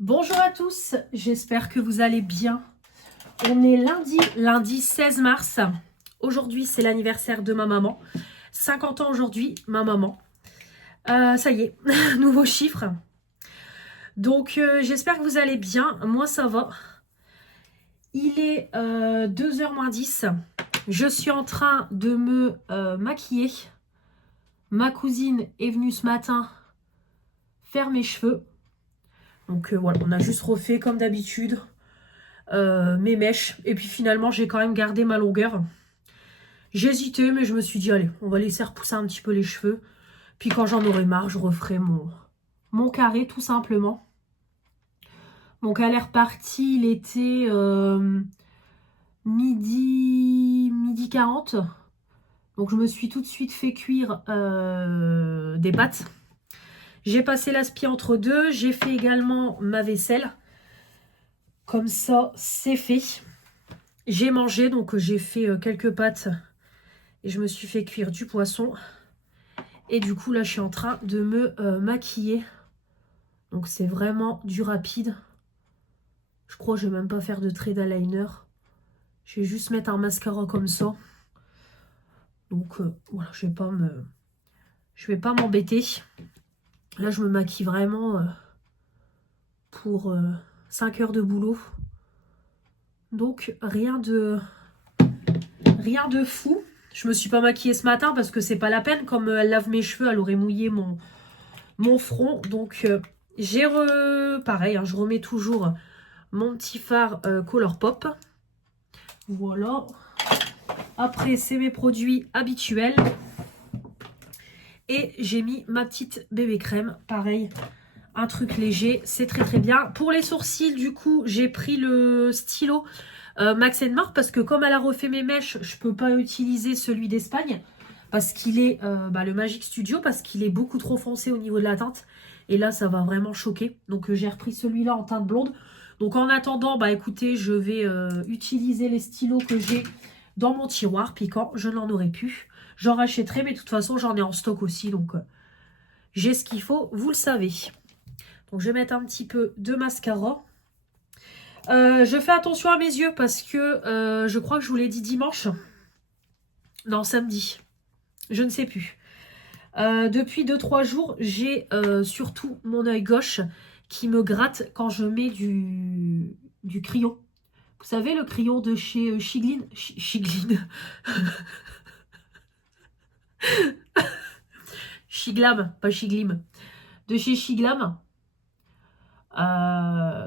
Bonjour à tous, j'espère que vous allez bien. On est lundi 16 mars. Aujourd'hui, c'est l'anniversaire de ma maman. 50 ans aujourd'hui, ma maman. Ça y est, nouveau chiffre. Donc, j'espère que vous allez bien. Moi, ça va. Il est 2h moins 10. Je suis en train de me maquiller. Ma cousine est venue ce matin faire mes cheveux. Donc, voilà, on a juste refait comme d'habitude. Mes mèches, et puis finalement j'ai quand même gardé ma longueur. J'hésitais, mais je me suis dit allez, on va laisser repousser un petit peu les cheveux, puis quand j'en aurai marre je referai mon carré tout simplement. Donc à l'air parti, il était midi 40, donc je me suis tout de suite fait cuire des pâtes. J'ai passé l'aspi entre deux, j'ai fait également ma vaisselle, comme ça c'est fait. J'ai mangé, donc j'ai fait quelques pâtes et je me suis fait cuire du poisson. Et du coup, là, je suis en train de me maquiller. Donc, c'est vraiment du rapide. Je crois que je vais même pas faire de trait d'eyeliner. Je vais juste mettre un mascara comme ça. Donc, voilà, je vais pas m'embêter. Là, je me maquille vraiment pour 5 heures de boulot. Donc, rien de fou. Je me suis pas maquillée ce matin parce que c'est pas la peine. Comme elle lave mes cheveux, elle aurait mouillé mon front. Donc, pareil, hein, je remets toujours mon petit fard Colourpop. Voilà. Après, c'est mes produits habituels. Et j'ai mis ma petite bébé crème. Pareil, un truc léger. C'est très très bien. Pour les sourcils, du coup, j'ai pris le stylo Max Marc. Parce que comme elle a refait mes mèches, je peux pas utiliser celui d'Espagne. Parce qu'il est le Magic Studio. Parce qu'il est beaucoup trop foncé au niveau de la teinte. Et là, ça va vraiment choquer. Donc, j'ai repris celui-là en teinte blonde. Donc, en attendant, écoutez, je vais utiliser les stylos que j'ai dans mon tiroir. Puis quand je n'en aurai plus, j'en rachèterai. Mais de toute façon, j'en ai en stock aussi. Donc, j'ai ce qu'il faut, vous le savez. Donc, je vais mettre un petit peu de mascara. Je fais attention à mes yeux parce que je crois que je vous l'ai dit dimanche. Non, samedi. Je ne sais plus. Depuis 2-3 jours, j'ai surtout mon œil gauche qui me gratte quand je mets du crayon. Vous savez, le crayon de chez Chiglin. Chiglin. Chiglam, pas Chiglim. De chez Chiglam.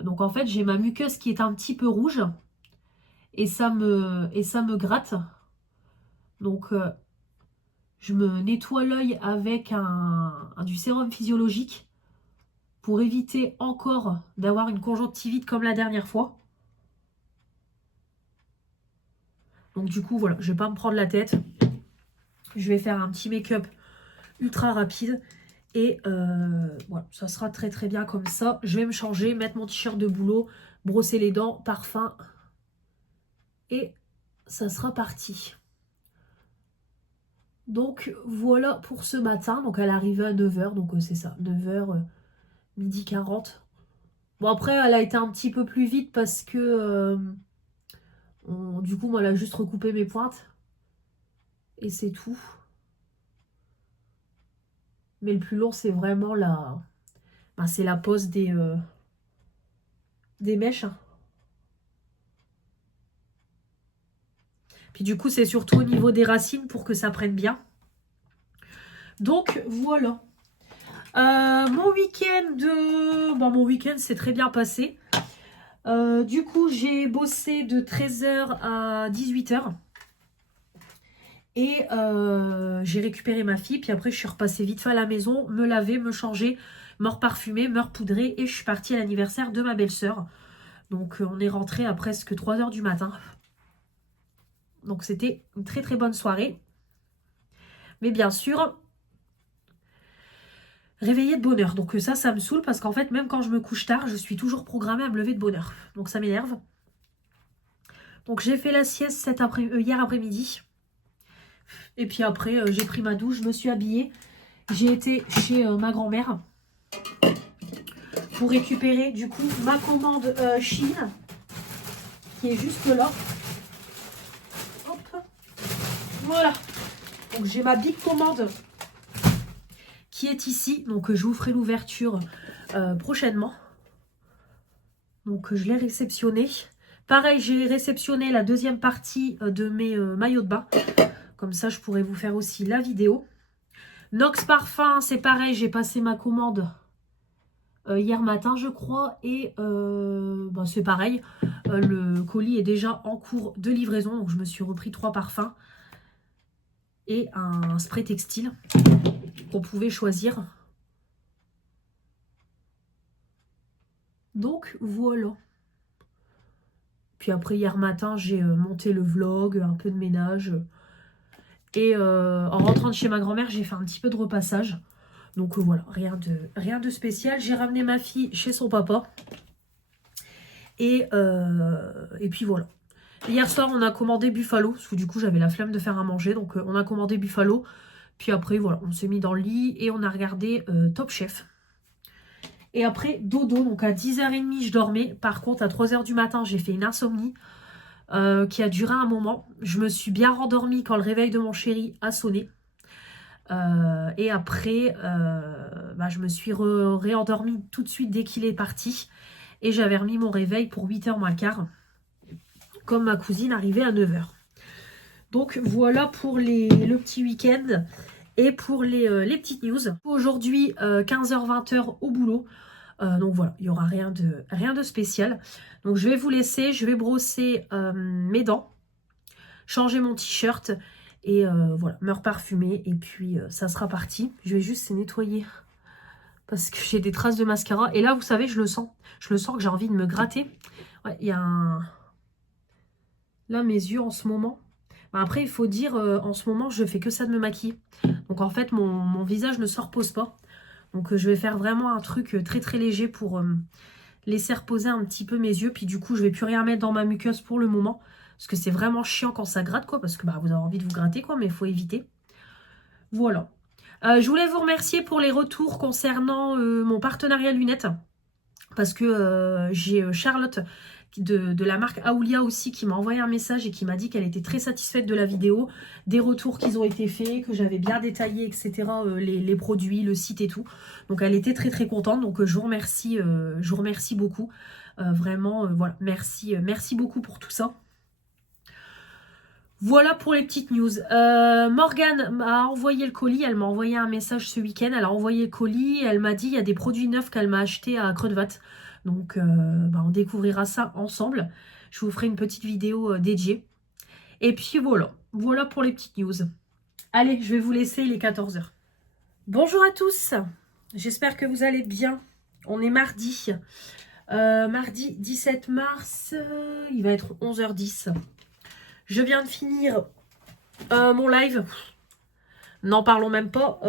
Donc en fait, j'ai ma muqueuse qui est un petit peu rouge. Et ça me gratte. Donc je me nettoie l'œil avec du sérum physiologique pour éviter encore d'avoir une conjonctivite comme la dernière fois. Donc du coup, voilà, je vais pas me prendre la tête. Je vais faire un petit make-up ultra rapide. Et voilà, ça sera très très bien comme ça. Je vais me changer, mettre mon t-shirt de boulot, brosser les dents, parfum. Et ça sera parti. Donc voilà pour ce matin. Donc elle arrive à 9h, donc c'est ça, 9h, midi 40. Bon après, elle a été un petit peu plus vite parce que du coup, moi, elle a juste recoupé mes pointes. Et c'est tout. Mais le plus long, c'est vraiment c'est la pose des mèches. Puis du coup, c'est surtout au niveau des racines pour que ça prenne bien. Donc, voilà. Mon week-end s'est très bien passé. Du coup, j'ai bossé de 13h à 18h. Et j'ai récupéré ma fille. Puis après, je suis repassée vite fait à la maison, me laver, me changer, me reparfumer, me repoudrer. Et je suis partie à l'anniversaire de ma belle-sœur. Donc, on est rentré à presque 3h du matin. Donc, c'était une très très bonne soirée. Mais bien sûr, réveillée de bonne heure. Donc, ça me saoule parce qu'en fait, même quand je me couche tard, je suis toujours programmée à me lever de bonne heure. Donc, ça m'énerve. Donc, j'ai fait la sieste hier après-midi. Et puis après, j'ai pris ma douche, je me suis habillée. J'ai été chez ma grand-mère pour récupérer du coup ma commande Chine qui est juste là. Hop. Voilà. Donc j'ai ma big commande qui est ici. Donc je vous ferai l'ouverture prochainement. Donc je l'ai réceptionné. Pareil, j'ai réceptionné la deuxième partie de mes maillots de bain. Comme ça, je pourrais vous faire aussi la vidéo. Nox Parfum, c'est pareil, j'ai passé ma commande hier matin, je crois. Et bah, c'est pareil, le colis est déjà en cours de livraison. Donc je me suis repris 3 parfums et un spray textile qu'on pouvait choisir. Donc voilà. Puis après hier matin, j'ai monté le vlog, un peu de ménage. Et en rentrant de chez ma grand-mère, j'ai fait un petit peu de repassage. Donc voilà, rien de spécial. J'ai ramené ma fille chez son papa. Et puis voilà. Hier soir, on a commandé Buffalo. Parce que du coup, j'avais la flemme de faire à manger. Donc on a commandé Buffalo. Puis après, voilà, on s'est mis dans le lit et on a regardé Top Chef. Et après, dodo. Donc à 10h30, je dormais. Par contre, à 3h du matin, j'ai fait une insomnie qui a duré un moment. Je me suis bien rendormie quand le réveil de mon chéri a sonné. Et après, bah, je me suis réendormie tout de suite dès qu'il est parti. Et j'avais remis mon réveil pour 8h moins le quart. Comme ma cousine arrivait à 9h. Donc voilà pour le petit week-end. Et pour les petites news. Aujourd'hui, 15h-20h au boulot. Donc voilà, il n'y aura rien de spécial. Donc je vais vous laisser, je vais brosser mes dents. Changer mon t-shirt. Et voilà, me reparfumer. Et puis ça sera parti. Je vais juste nettoyer. Parce que j'ai des traces de mascara. Et là, vous savez, je le sens. Je le sens que j'ai envie de me gratter. Ouais, il y a un... Là, mes yeux en ce moment. Bah, après, il faut dire, en ce moment, je fais que ça de me maquiller. Donc en fait, mon visage ne se repose pas. Donc je vais faire vraiment un truc très très léger pour laisser reposer un petit peu mes yeux. Puis du coup, je vais plus rien mettre dans ma muqueuse pour le moment. Parce que c'est vraiment chiant quand ça gratte, quoi. Parce que bah, vous avez envie de vous gratter, quoi. Mais il faut éviter. Voilà. Je voulais vous remercier pour les retours concernant mon partenariat lunettes. Parce que j'ai Charlotte de la marque Aoulia aussi qui m'a envoyé un message et qui m'a dit qu'elle était très satisfaite de la vidéo, des retours qui ont été faits, que j'avais bien détaillé, etc. Les produits, le site et tout. Donc elle était très très contente. Donc je vous remercie beaucoup. Vraiment, voilà, merci beaucoup pour tout ça. Voilà pour les petites news. Morgane m'a envoyé le colis. Elle m'a envoyé un message ce week-end. Elle a envoyé le colis. Elle m'a dit il y a des produits neufs qu'elle m'a achetés à Creux-de-Vat. Donc bah, on découvrira ça ensemble. Je vous ferai une petite vidéo dédiée. Et puis voilà. Voilà pour les petites news. Allez, je vais vous laisser. Il est 14h. Bonjour à tous. J'espère que vous allez bien. On est mardi. Mardi 17 mars. Il va être 11h10. Je viens de finir mon live. N'en parlons même pas.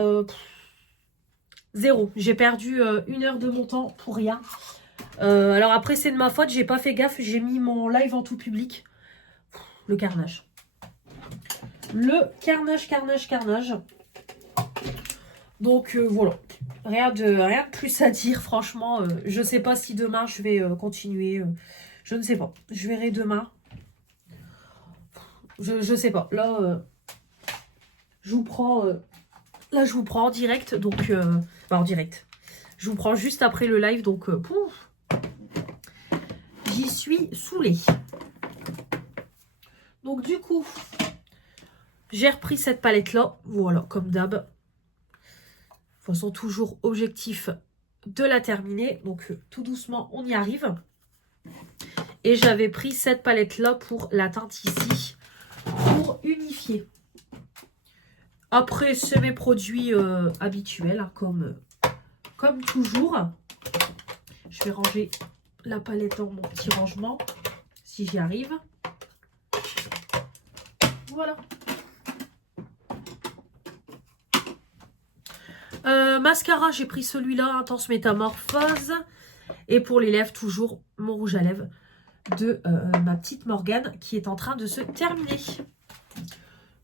Zéro. J'ai perdu 1 heure de mon temps pour rien. Alors après, c'est de ma faute. J'ai pas fait gaffe. J'ai mis mon live en tout public. Le carnage. Le carnage. Donc voilà. Rien de plus à dire. Franchement, je sais pas si demain je vais continuer. Je ne sais pas. Je verrai demain. Je sais pas. Là, je vous prends en direct. Donc, bah, en direct. Je vous prends juste après le live. Donc, pouf, j'y suis saoulée. Donc, du coup, j'ai repris cette palette-là. Voilà, comme d'hab. De toute façon, toujours objectif de la terminer. Donc, tout doucement, on y arrive. Et j'avais pris cette palette-là pour la teinte ici. Pour unifier. Après, c'est mes produits habituels, hein, comme toujours. Je vais ranger la palette dans mon petit rangement, si j'y arrive. Voilà. Mascara, j'ai pris celui-là, Intense Métamorphose. Et pour les lèvres, toujours mon rouge à lèvres de ma petite Morgane qui est en train de se terminer.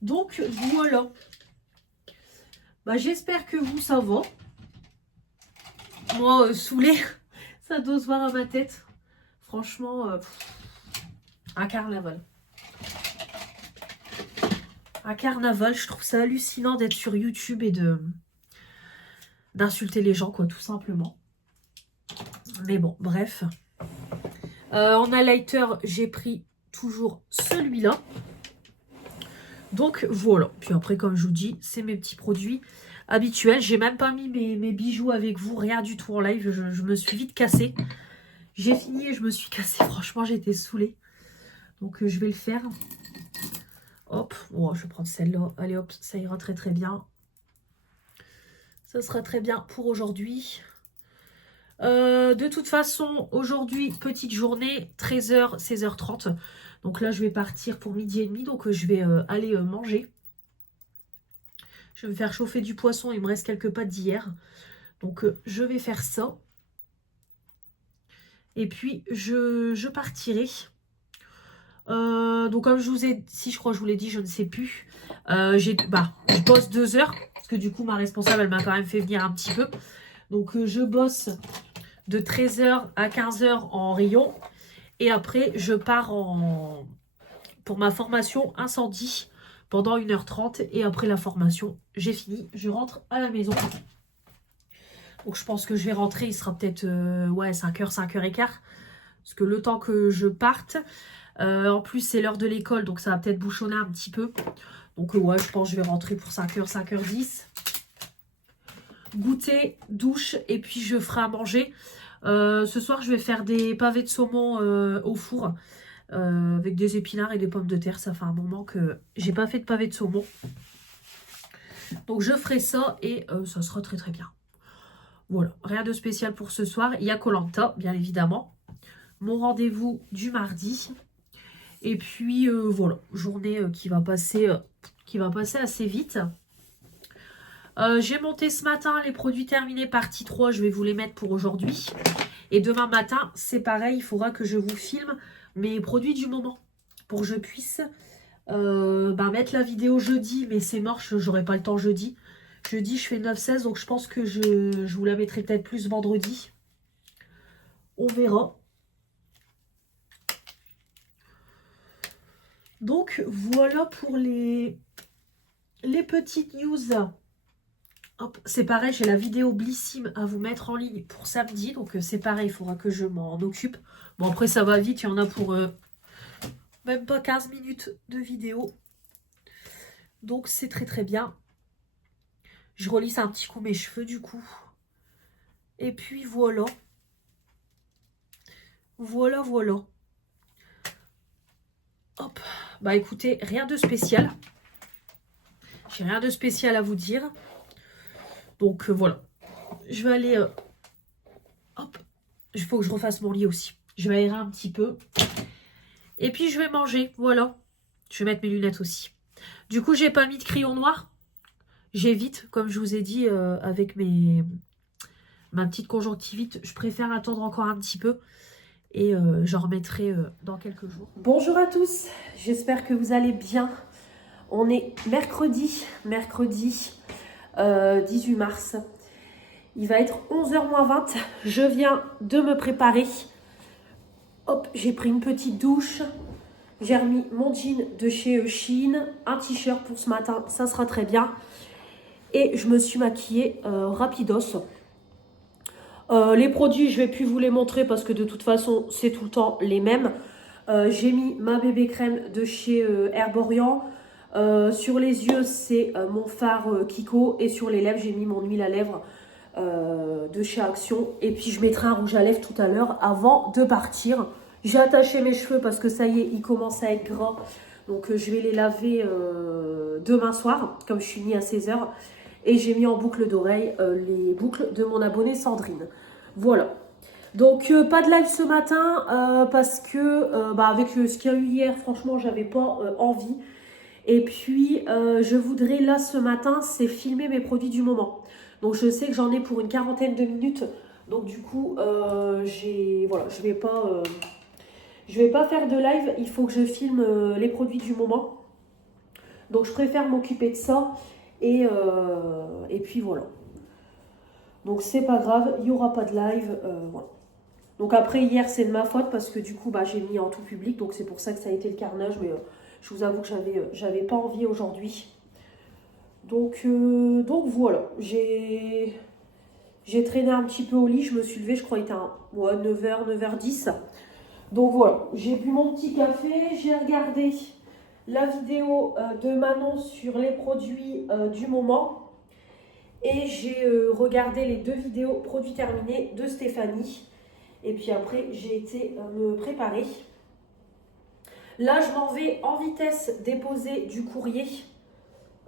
Donc voilà. Bah, j'espère que vous, ça va. Moi, saoulée, Ça doit se voir à ma tête. Franchement, un carnaval. Un carnaval, je trouve ça hallucinant d'être sur YouTube et d'insulter les gens, quoi, tout simplement. Mais bon, bref. En highlighter, j'ai pris toujours celui-là. Donc voilà. Puis après, comme je vous dis, c'est mes petits produits habituels. J'ai même pas mis mes bijoux avec vous, rien du tout en live. Je me suis vite cassée. J'ai fini et je me suis cassée. Franchement, j'étais saoulée. Donc je vais le faire. Hop. Oh, je vais prendre celle-là. Allez hop, ça ira très très bien. Ça sera très bien pour aujourd'hui. De toute façon, aujourd'hui, petite journée, 13h, 16h30. Donc là, je vais partir pour midi et demi. Donc je vais aller manger. Je vais me faire chauffer du poisson. Il me reste quelques pâtes d'hier. Donc je vais faire ça. Et puis je partirai. Donc comme je vous ai dit, si je crois que je vous l'ai dit, je ne sais plus. Je bosse 2 heures. Parce que du coup, ma responsable, elle m'a quand même fait venir un petit peu. Donc je bosse de 13h à 15h en rayon. Et après, je pars pour ma formation incendie pendant 1h30. Et après la formation, j'ai fini. Je rentre à la maison. Donc je pense que je vais rentrer. Il sera peut-être 5h, 5h15. Parce que le temps que je parte... en plus, c'est l'heure de l'école. Donc ça va peut-être bouchonner un petit peu. Donc ouais, je pense que je vais rentrer pour 5h, 5h10. Goûter, douche. Et puis je ferai à manger. Ce soir, je vais faire des pavés de saumon au four avec des épinards et des pommes de terre. Ça fait un moment que j'ai pas fait de pavés de saumon. Donc, je ferai ça et ça sera très très bien. Voilà, rien de spécial pour ce soir. Il y a koh Lanta, bien évidemment. Mon rendez-vous du mardi. Et puis, voilà, journée qui va passer assez vite. J'ai monté ce matin les produits terminés partie 3, je vais vous les mettre pour aujourd'hui. Et demain matin, c'est pareil, il faudra que je vous filme mes produits du moment. Pour que je puisse mettre la vidéo jeudi, mais c'est mort, j'aurai pas le temps jeudi. Jeudi, je fais 9-16, donc je pense que je vous la mettrai peut-être plus vendredi. On verra. Donc, voilà pour les petites news. C'est pareil, j'ai la vidéo Blissim à vous mettre en ligne pour samedi. Donc c'est pareil, il faudra que je m'en occupe. Bon, après ça va vite, il y en a pour même pas 15 minutes de vidéo. Donc c'est très très bien. Je relisse un petit coup mes cheveux du coup. Et puis voilà. Voilà, voilà. Hop. Bah écoutez, rien de spécial. J'ai rien de spécial à vous dire. Donc voilà. Je vais aller... hop. Il faut que je refasse mon lit aussi. Je vais aérer un petit peu. Et puis je vais manger. Voilà. Je vais mettre mes lunettes aussi. Du coup, j'ai pas mis de crayon noir. J'évite, comme je vous ai dit, avec ma petite conjonctivite. Je préfère attendre encore un petit peu. Et j'en remettrai dans quelques jours. Bonjour à tous. J'espère que vous allez bien. On est mercredi 18 mars. Il va être 11h-20. Je viens de me préparer. Hop, j'ai pris une petite douche. J'ai remis mon jean de chez Shein. Un t-shirt pour ce matin, ça sera très bien. Et je me suis maquillée rapidos. Les produits, je ne vais plus vous les montrer parce que de toute façon, c'est tout le temps les mêmes. J'ai mis ma bébé crème de chez Herborian. Sur les yeux, c'est mon fard Kiko. Et sur les lèvres, j'ai mis mon huile à lèvres de chez Action. Et puis, je mettrai un rouge à lèvres tout à l'heure avant de partir. J'ai attaché mes cheveux parce que ça y est, ils commencent à être gras. Donc, je vais les laver demain soir, comme je suis mis à 16h. Et j'ai mis en boucle d'oreille les boucles de mon abonnée Sandrine. Voilà. Donc, pas de live ce matin parce que avec ce qu'il y a eu hier, franchement, j'avais pas envie. Et puis, je voudrais là ce matin, c'est filmer mes produits du moment. Donc, je sais que j'en ai pour une quarantaine de minutes. Donc, du coup, je vais pas faire de live. Il faut que je filme les produits du moment. Donc, je préfère m'occuper de ça. Et puis voilà. Donc c'est pas grave, il n'y aura pas de live. Voilà. Donc après, hier, c'est de ma faute parce que du coup, bah, j'ai mis en tout public. Donc c'est pour ça que ça a été le carnage. Mais je vous avoue que j'avais pas envie aujourd'hui. Donc voilà, j'ai traîné un petit peu au lit. Je me suis levée, je crois, il était ouais, 9h, 9h10. Donc voilà, j'ai bu mon petit café. J'ai regardé la vidéo de Manon sur les produits du moment. Et j'ai regardé les 2 vidéos produits terminés de Stéphanie. Et puis après, j'ai été me préparer. Là, je m'en vais en vitesse déposer du courrier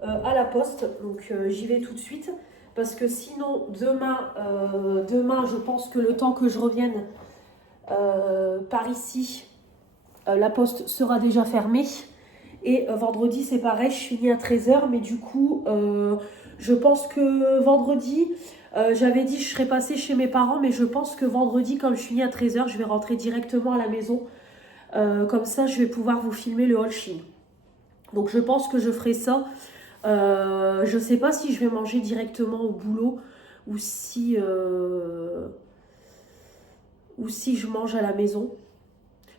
à la poste. Donc, j'y vais tout de suite. Parce que sinon, demain, je pense que le temps que je revienne par ici, la poste sera déjà fermée. Et vendredi, c'est pareil, je finis à 13h. Mais du coup, je pense que vendredi... j'avais dit que je serais passée chez mes parents, mais je pense que vendredi, comme je finis à 13h, je vais rentrer directement à la maison. Comme ça, je vais pouvoir vous filmer le haul Shein. Donc, je pense que je ferai ça. Je ne sais pas si je vais manger directement au boulot ou si je mange à la maison.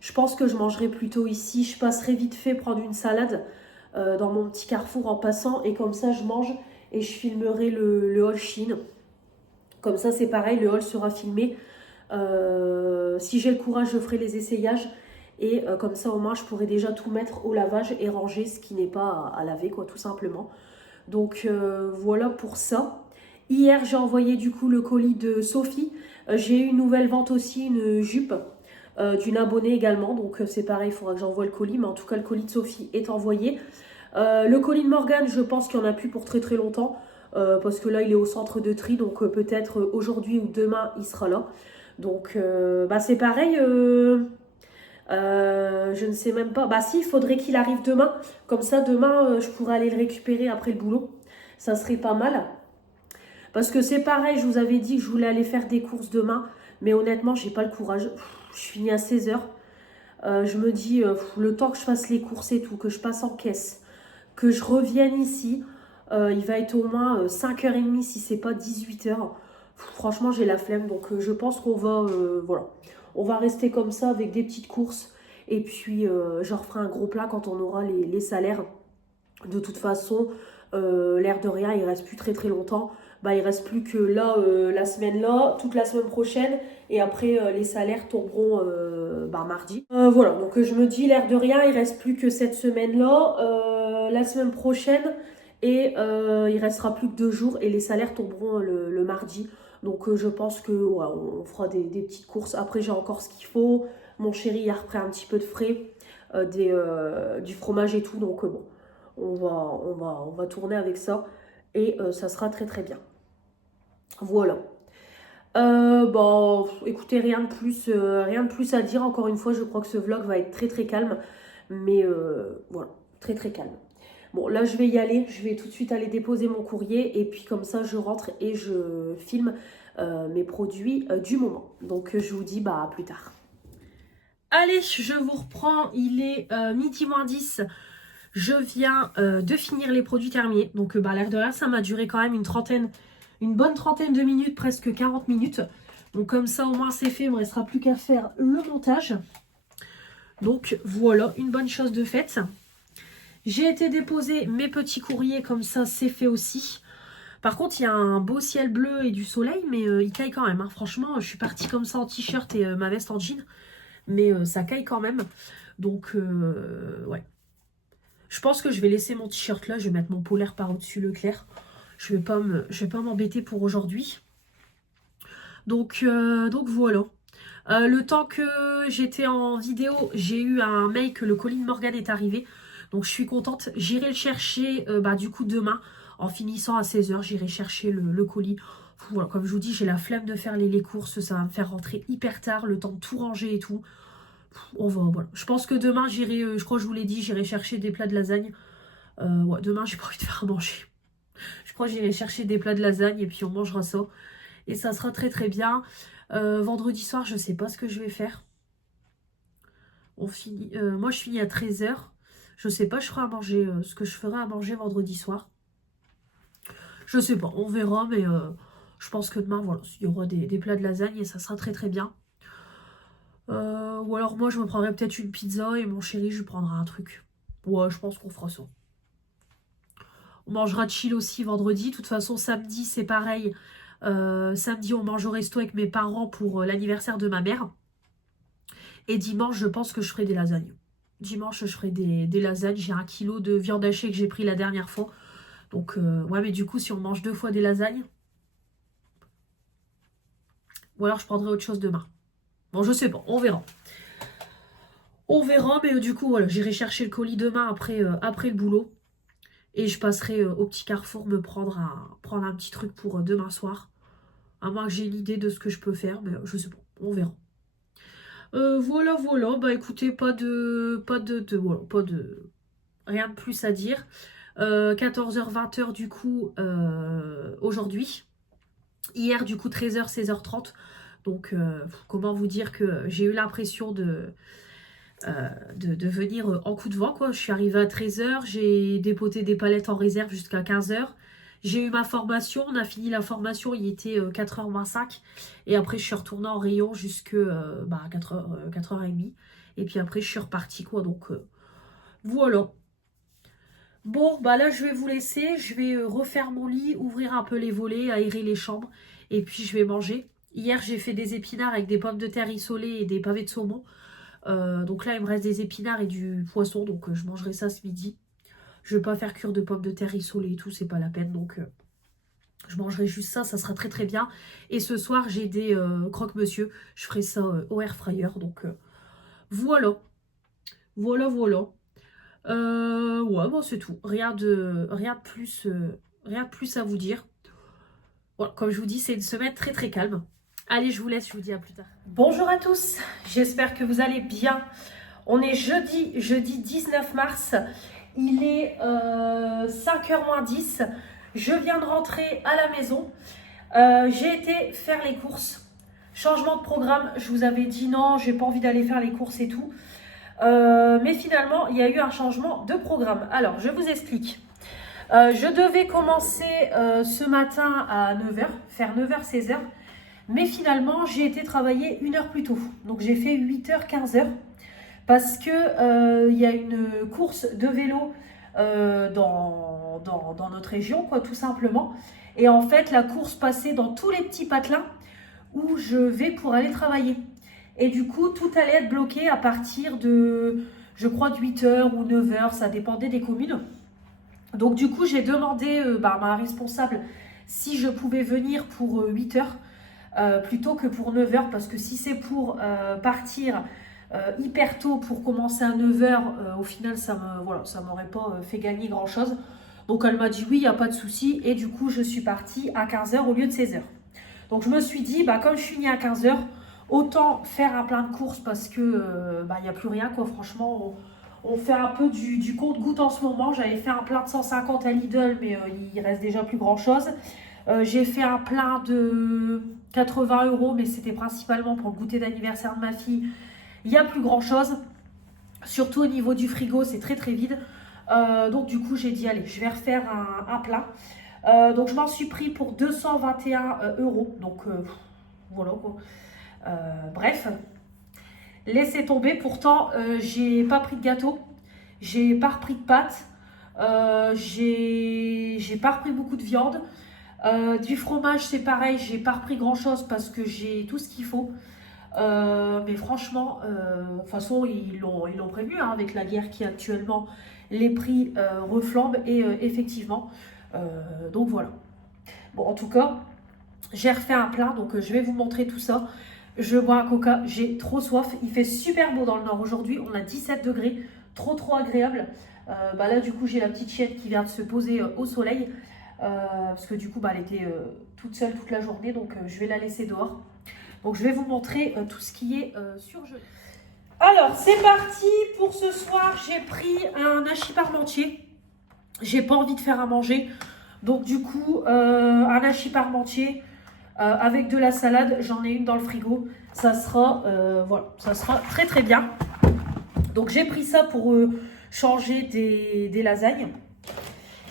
Je pense que je mangerai plutôt ici. Je passerai vite fait prendre une salade dans mon petit carrefour en passant. Et comme ça, je mange et je filmerai le haul Shein. Comme ça, c'est pareil, le haul sera filmé. Si j'ai le courage, je ferai les essayages. Et comme ça, au moins, je pourrai déjà tout mettre au lavage et ranger ce qui n'est pas à laver, quoi, tout simplement. Donc, voilà pour ça. Hier, j'ai envoyé du coup le colis de Sophie. J'ai eu une nouvelle vente aussi, une jupe d'une abonnée également. Donc, c'est pareil, il faudra que j'envoie le colis. Mais en tout cas, le colis de Sophie est envoyé. Le colis de Morgane, je pense qu'il n'y en a plus pour très très longtemps. Parce que là, il est au centre de tri. Donc, peut-être aujourd'hui ou demain, il sera là. Donc, bah, c'est pareil. Je ne sais même pas. Bah si, il faudrait qu'il arrive demain. Comme ça, demain, je pourrais aller le récupérer après le boulot. Ça serait pas mal. Parce que c'est pareil, je vous avais dit que je voulais aller faire des courses demain. Mais honnêtement, j'ai pas le courage. Je finis à 16h. Je me dis, le temps que je fasse les courses et tout, que je passe en caisse, que je revienne ici, il va être au moins 5h30 si c'est pas 18h. Franchement, j'ai la flemme. Donc, je pense qu'on va... voilà. On va rester comme ça avec des petites courses. Et puis, je referai un gros plat quand on aura les salaires. De toute façon, l'air de rien, il reste plus très très longtemps. Bah, il reste plus que là, la semaine là, toute la semaine prochaine. Et après, les salaires tomberont bah, mardi. Voilà, donc je me dis, l'air de rien, il reste plus que cette semaine-là. La semaine prochaine. Et il restera plus que 2 jours. Et les salaires tomberont le mardi. Donc je pense que ouais, on fera des petites courses. Après, j'ai encore ce qu'il faut. Mon chéri a repris un petit peu de frais, du fromage et tout. Donc bon, on va tourner avec ça. Et ça sera très très bien. Voilà. Bon, écoutez, rien de plus à dire. Encore une fois, je crois que ce vlog va être très très calme. Mais voilà, très très calme. Bon, là, je vais y aller. Je vais tout de suite aller déposer mon courrier. Et puis, comme ça, je rentre et je filme mes produits du moment. Donc, je vous dis bah, à plus tard. Allez, je vous reprends. Il est midi moins 10. Je viens de finir les produits terminés. Donc, bah, l'air de rien, ça m'a duré quand même une bonne trentaine de minutes, presque 40 minutes. Donc, comme ça, au moins, c'est fait. Il ne me restera plus qu'à faire le montage. Donc, voilà, une bonne chose de faite. J'ai été déposer mes petits courriers, comme ça c'est fait aussi. Par contre, il y a un beau ciel bleu et du soleil, mais il caille quand même. Hein. Franchement, je suis partie comme ça en t-shirt et ma veste en jean. Mais ça caille quand même. Donc, ouais. Je pense que je vais laisser mon t-shirt là. Je vais mettre mon polaire par au-dessus Leclerc. Je vais pas m'embêter pour aujourd'hui. Donc voilà. Le temps que j'étais en vidéo, j'ai eu un mail que le colis de Morgane est arrivé. Donc je suis contente. J'irai le chercher bah, du coup demain. En finissant à 16h, j'irai chercher le colis. Voilà, comme je vous dis, j'ai la flemme de faire les courses. Ça va me faire rentrer hyper tard. Le temps de tout ranger et tout. On va, voilà. Je pense que demain, j'irai, je crois que je vous l'ai dit, j'irai chercher des plats de lasagne. Ouais, demain, j'ai pas envie de faire à manger. Je crois que j'irai chercher des plats de lasagne et puis on mangera ça. Et ça sera très très bien. Vendredi soir, je sais pas ce que je vais faire. Moi, je finis à 13h. Je sais pas, je ferai à manger ce que je ferai à manger vendredi soir. Je sais pas, on verra, mais je pense que demain, voilà, il y aura des plats de lasagne et ça sera très très bien. Ou alors moi je me prendrais peut-être une pizza et mon chéri je lui prendrai un truc. Ouais, je pense qu'on fera ça. On mangera chill aussi vendredi. De toute façon, samedi c'est pareil. Samedi on mange au resto avec mes parents pour l'anniversaire de ma mère. Et dimanche je pense que je ferai des lasagnes. Dimanche je ferai des lasagnes. J'ai 1 kilo de viande hachée que j'ai pris la dernière fois. Donc ouais, mais du coup si on mange 2 fois des lasagnes. Ou alors je prendrai autre chose demain. Bon, je sais pas, on verra. On verra, mais du coup, voilà, j'irai chercher le colis demain après le boulot. Et je passerai au petit Carrefour me prendre un petit truc pour demain soir. À moins que j'ai une idée de ce que je peux faire, mais je sais pas, on verra. Voilà, voilà, bah écoutez, voilà, rien de plus à dire. 14h, 20h du coup, aujourd'hui. Hier, du coup, 13h, 16h30. Donc, comment vous dire que j'ai eu l'impression de venir en coup de vent, quoi. Je suis arrivée à 13h, j'ai dépoté des palettes en réserve jusqu'à 15h. J'ai eu ma formation, on a fini la formation, il était 4h moins 5. Et après, je suis retournée en rayon jusque 4h, 4h30. Et puis après, je suis repartie, quoi. Donc, voilà. Bon, bah là, je vais vous laisser. Je vais refaire mon lit, ouvrir un peu les volets, aérer les chambres. Et puis, je vais manger. Hier, j'ai fait des épinards avec des pommes de terre isolées et des pavés de saumon. Donc là, il me reste des épinards et du poisson. Donc, je mangerai ça ce midi. Je ne vais pas faire cuire de pommes de terre isolées et tout. C'est pas la peine. Donc, je mangerai juste ça. Ça sera très très bien. Et ce soir, j'ai des croque-monsieur. Je ferai ça au air fryer. Donc, voilà. Voilà, voilà. Ouais, bon, c'est tout. Rien de plus à vous dire. Voilà, comme je vous dis, c'est une semaine très très calme. Allez, je vous laisse, je vous dis à plus tard. Bonjour à tous, j'espère que vous allez bien. On est jeudi 19 mars. Il est 5h moins 10. Je viens de rentrer à la maison. J'ai été faire les courses. Changement de programme, je vous avais dit non, j'ai pas envie d'aller faire les courses et tout. Mais finalement, il y a eu un changement de programme. Alors, je vous explique. Je devais commencer ce matin à 9h, faire 9h, 16h. Mais finalement, j'ai été travailler 1 heure plus tôt. Donc, j'ai fait 8h, 15h. Parce que y a une course de vélo dans notre région, quoi, tout simplement. Et en fait, la course passait dans tous les petits patelins où je vais pour aller travailler. Et du coup, tout allait être bloqué à partir de, je crois, de 8h ou 9h, ça dépendait des communes. Donc du coup, j'ai demandé à ma responsable si je pouvais venir pour 8h plutôt que pour 9h, parce que si c'est pour partir hyper tôt pour commencer à 9h, au final, ça m'aurait pas fait gagner grand-chose. Donc elle m'a dit oui, il n'y a pas de souci. Et du coup, je suis partie à 15h au lieu de 16h. Donc je me suis dit, comme je finis à 15h, autant faire un plein de courses parce que il n'y a plus rien, quoi. Franchement, on fait un peu du compte-goutte en ce moment. J'avais fait un plein de 150 à Lidl, mais il reste déjà plus grand-chose. J'ai fait un plein de 80 €, mais c'était principalement pour le goûter d'anniversaire de ma fille. Il n'y a plus grand-chose. Surtout au niveau du frigo, c'est très très vide. Donc du coup, j'ai dit, allez, je vais refaire un plein. Donc je m'en suis pris pour 221 €. Donc voilà, quoi. Bref, laissez tomber. Pourtant, j'ai pas pris de gâteau, j'ai pas repris de pâtes, j'ai pas repris beaucoup de viande. Du fromage, c'est pareil, j'ai pas repris grand chose parce que j'ai tout ce qu'il faut. Mais franchement, de toute façon, ils l'ont prévu, hein, avec la guerre qui est actuellement, les prix reflambent et effectivement. Donc voilà. Bon, en tout cas, j'ai refait un plein, donc je vais vous montrer tout ça. Je bois un coca, j'ai trop soif. Il fait super beau dans le nord aujourd'hui, on a 17 degrés, trop agréable. Là, du coup, j'ai la petite chienne qui vient de se poser au soleil. Parce que du coup, elle était toute seule toute la journée, donc je vais la laisser dehors. Donc je vais vous montrer tout ce qui est surgelé. Alors, c'est parti pour ce soir. J'ai pris un hachis parmentier. J'ai pas envie de faire à manger. Donc du coup, un hachis parmentier avec de la salade. J'en ai une dans le frigo. Ça sera, voilà, ça sera très très bien. Donc j'ai pris ça pour changer des lasagnes.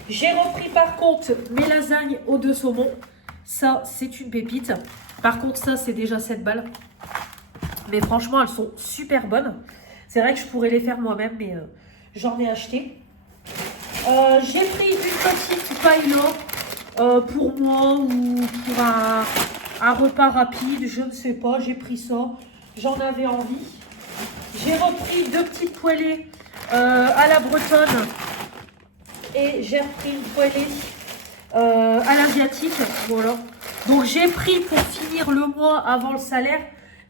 J'ai repris par contre mes lasagnes aux 2 saumons. Ça, c'est une pépite. Par contre, ça, c'est déjà 7 balles. Mais franchement, elles sont super bonnes. C'est vrai que je pourrais les faire moi-même, mais j'en ai acheté. J'ai pris une petite paella pour moi ou pour un repas rapide, je ne sais pas. J'ai pris ça, j'en avais envie. J'ai repris 2 petites poêlées à la bretonne et j'ai repris une poêlée à l'asiatique. Voilà. Donc j'ai pris pour finir le mois avant le salaire.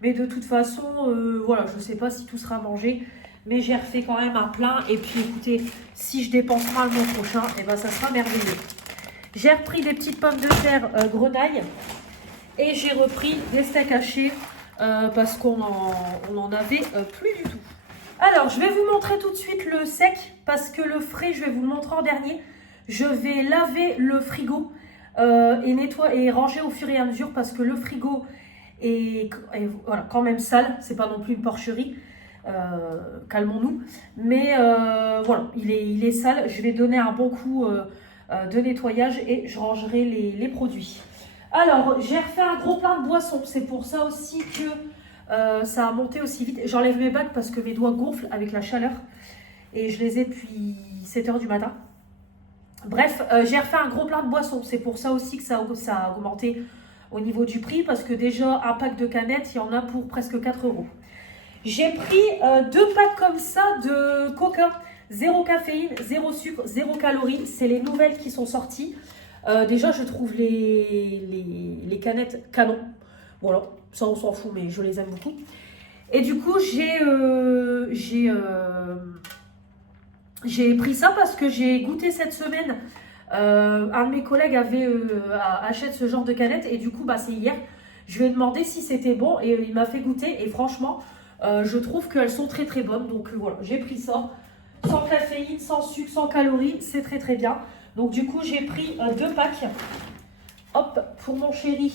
Mais de toute façon, voilà, je ne sais pas si tout sera mangé. Mais j'ai refait quand même un plein. Et puis écoutez, si je dépense pas le mois prochain, et ben ça sera merveilleux. J'ai repris des petites pommes de terre grenaille. Et j'ai repris des steaks hachés parce qu'on en avait plus du tout. Alors, je vais vous montrer tout de suite le sec. Parce que le frais, je vais vous le montrer en dernier. Je vais laver le frigo et ranger au fur et à mesure. Parce que le frigo... Et voilà, quand même sale, c'est pas non plus une porcherie, calmons-nous. Mais voilà, il est sale. Je vais donner un bon coup de nettoyage et je rangerai les produits. Alors, j'ai refait un gros plein de boissons. C'est pour ça aussi que ça a monté aussi vite. J'enlève mes bagues parce que mes doigts gonflent avec la chaleur. Et je les ai depuis 7 h du matin. Bref, j'ai refait un gros plein de boissons. C'est pour ça aussi que ça a augmenté au niveau du prix, parce que déjà un pack de canettes, il y en a pour presque 4 €. J'ai pris 2 packs comme ça de coca, 0 caféine, 0 sucre, 0 calories. C'est les nouvelles qui sont sorties. Déjà, je trouve les canettes canon. Voilà, ça on s'en fout, mais je les aime beaucoup. Et du coup, j'ai pris ça parce que j'ai goûté cette semaine. Un de mes collègues achète ce genre de canettes et du coup c'est hier. Je lui ai demandé si c'était bon et il m'a fait goûter et franchement je trouve qu'elles sont très très bonnes. Donc voilà, j'ai pris ça sans caféine, sans sucre, sans calories, c'est très très bien. Donc du coup j'ai pris 2 packs, hop, pour mon chéri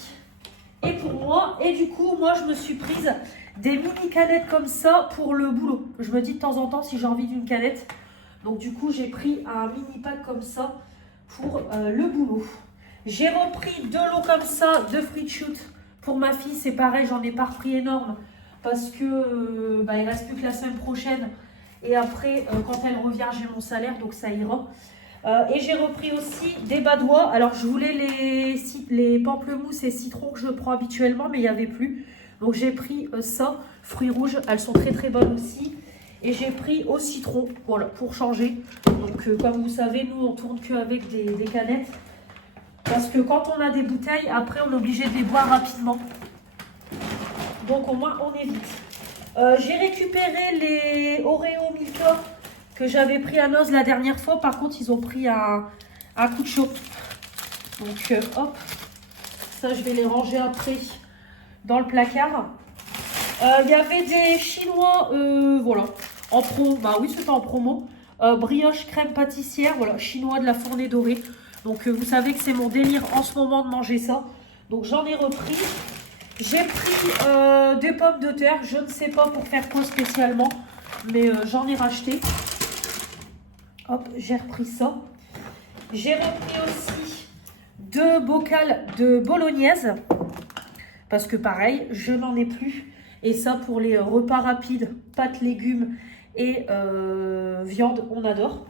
et pour moi. Et du coup moi je me suis prise des mini canettes comme ça pour le boulot. Je me dis de temps en temps si j'ai envie d'une canette. Donc du coup j'ai pris un mini pack comme ça pour le boulot. J'ai repris de l'eau comme ça de Fruit Shoot pour ma fille. C'est pareil, j'en ai pas repris énorme parce que il reste plus que la semaine prochaine. Et après, quand elle revient, j'ai mon salaire, donc ça ira. Et j'ai repris aussi des badois. Alors, je voulais les pamplemousses et citrons que je prends habituellement, mais il n'y avait plus. Donc, j'ai pris ça, fruits rouges. Elles sont très très bonnes aussi. Et j'ai pris au citron, voilà, pour changer. Donc, comme vous savez, nous, on tourne qu'avec des canettes. Parce que quand on a des bouteilles, après, on est obligé de les boire rapidement. Donc, au moins, on évite. J'ai récupéré les Oreo Milka que j'avais pris à Noz la dernière fois. Par contre, ils ont pris un coup de chaud. Donc, hop. Ça, je vais les ranger après dans le placard. Il y avait des chinois, voilà, en promo. Bah oui, c'était en promo. Brioche crème pâtissière, voilà, chinois de la Fournée Dorée. Donc, vous savez que c'est mon délire en ce moment de manger ça. Donc, j'en ai repris. J'ai pris des pommes de terre. Je ne sais pas pour faire quoi spécialement, mais j'en ai racheté. Hop, j'ai repris ça. J'ai repris aussi 2 bocals de bolognaise. Parce que pareil, je n'en ai plus. Et ça, pour les repas rapides, pâtes, légumes et viande, on adore.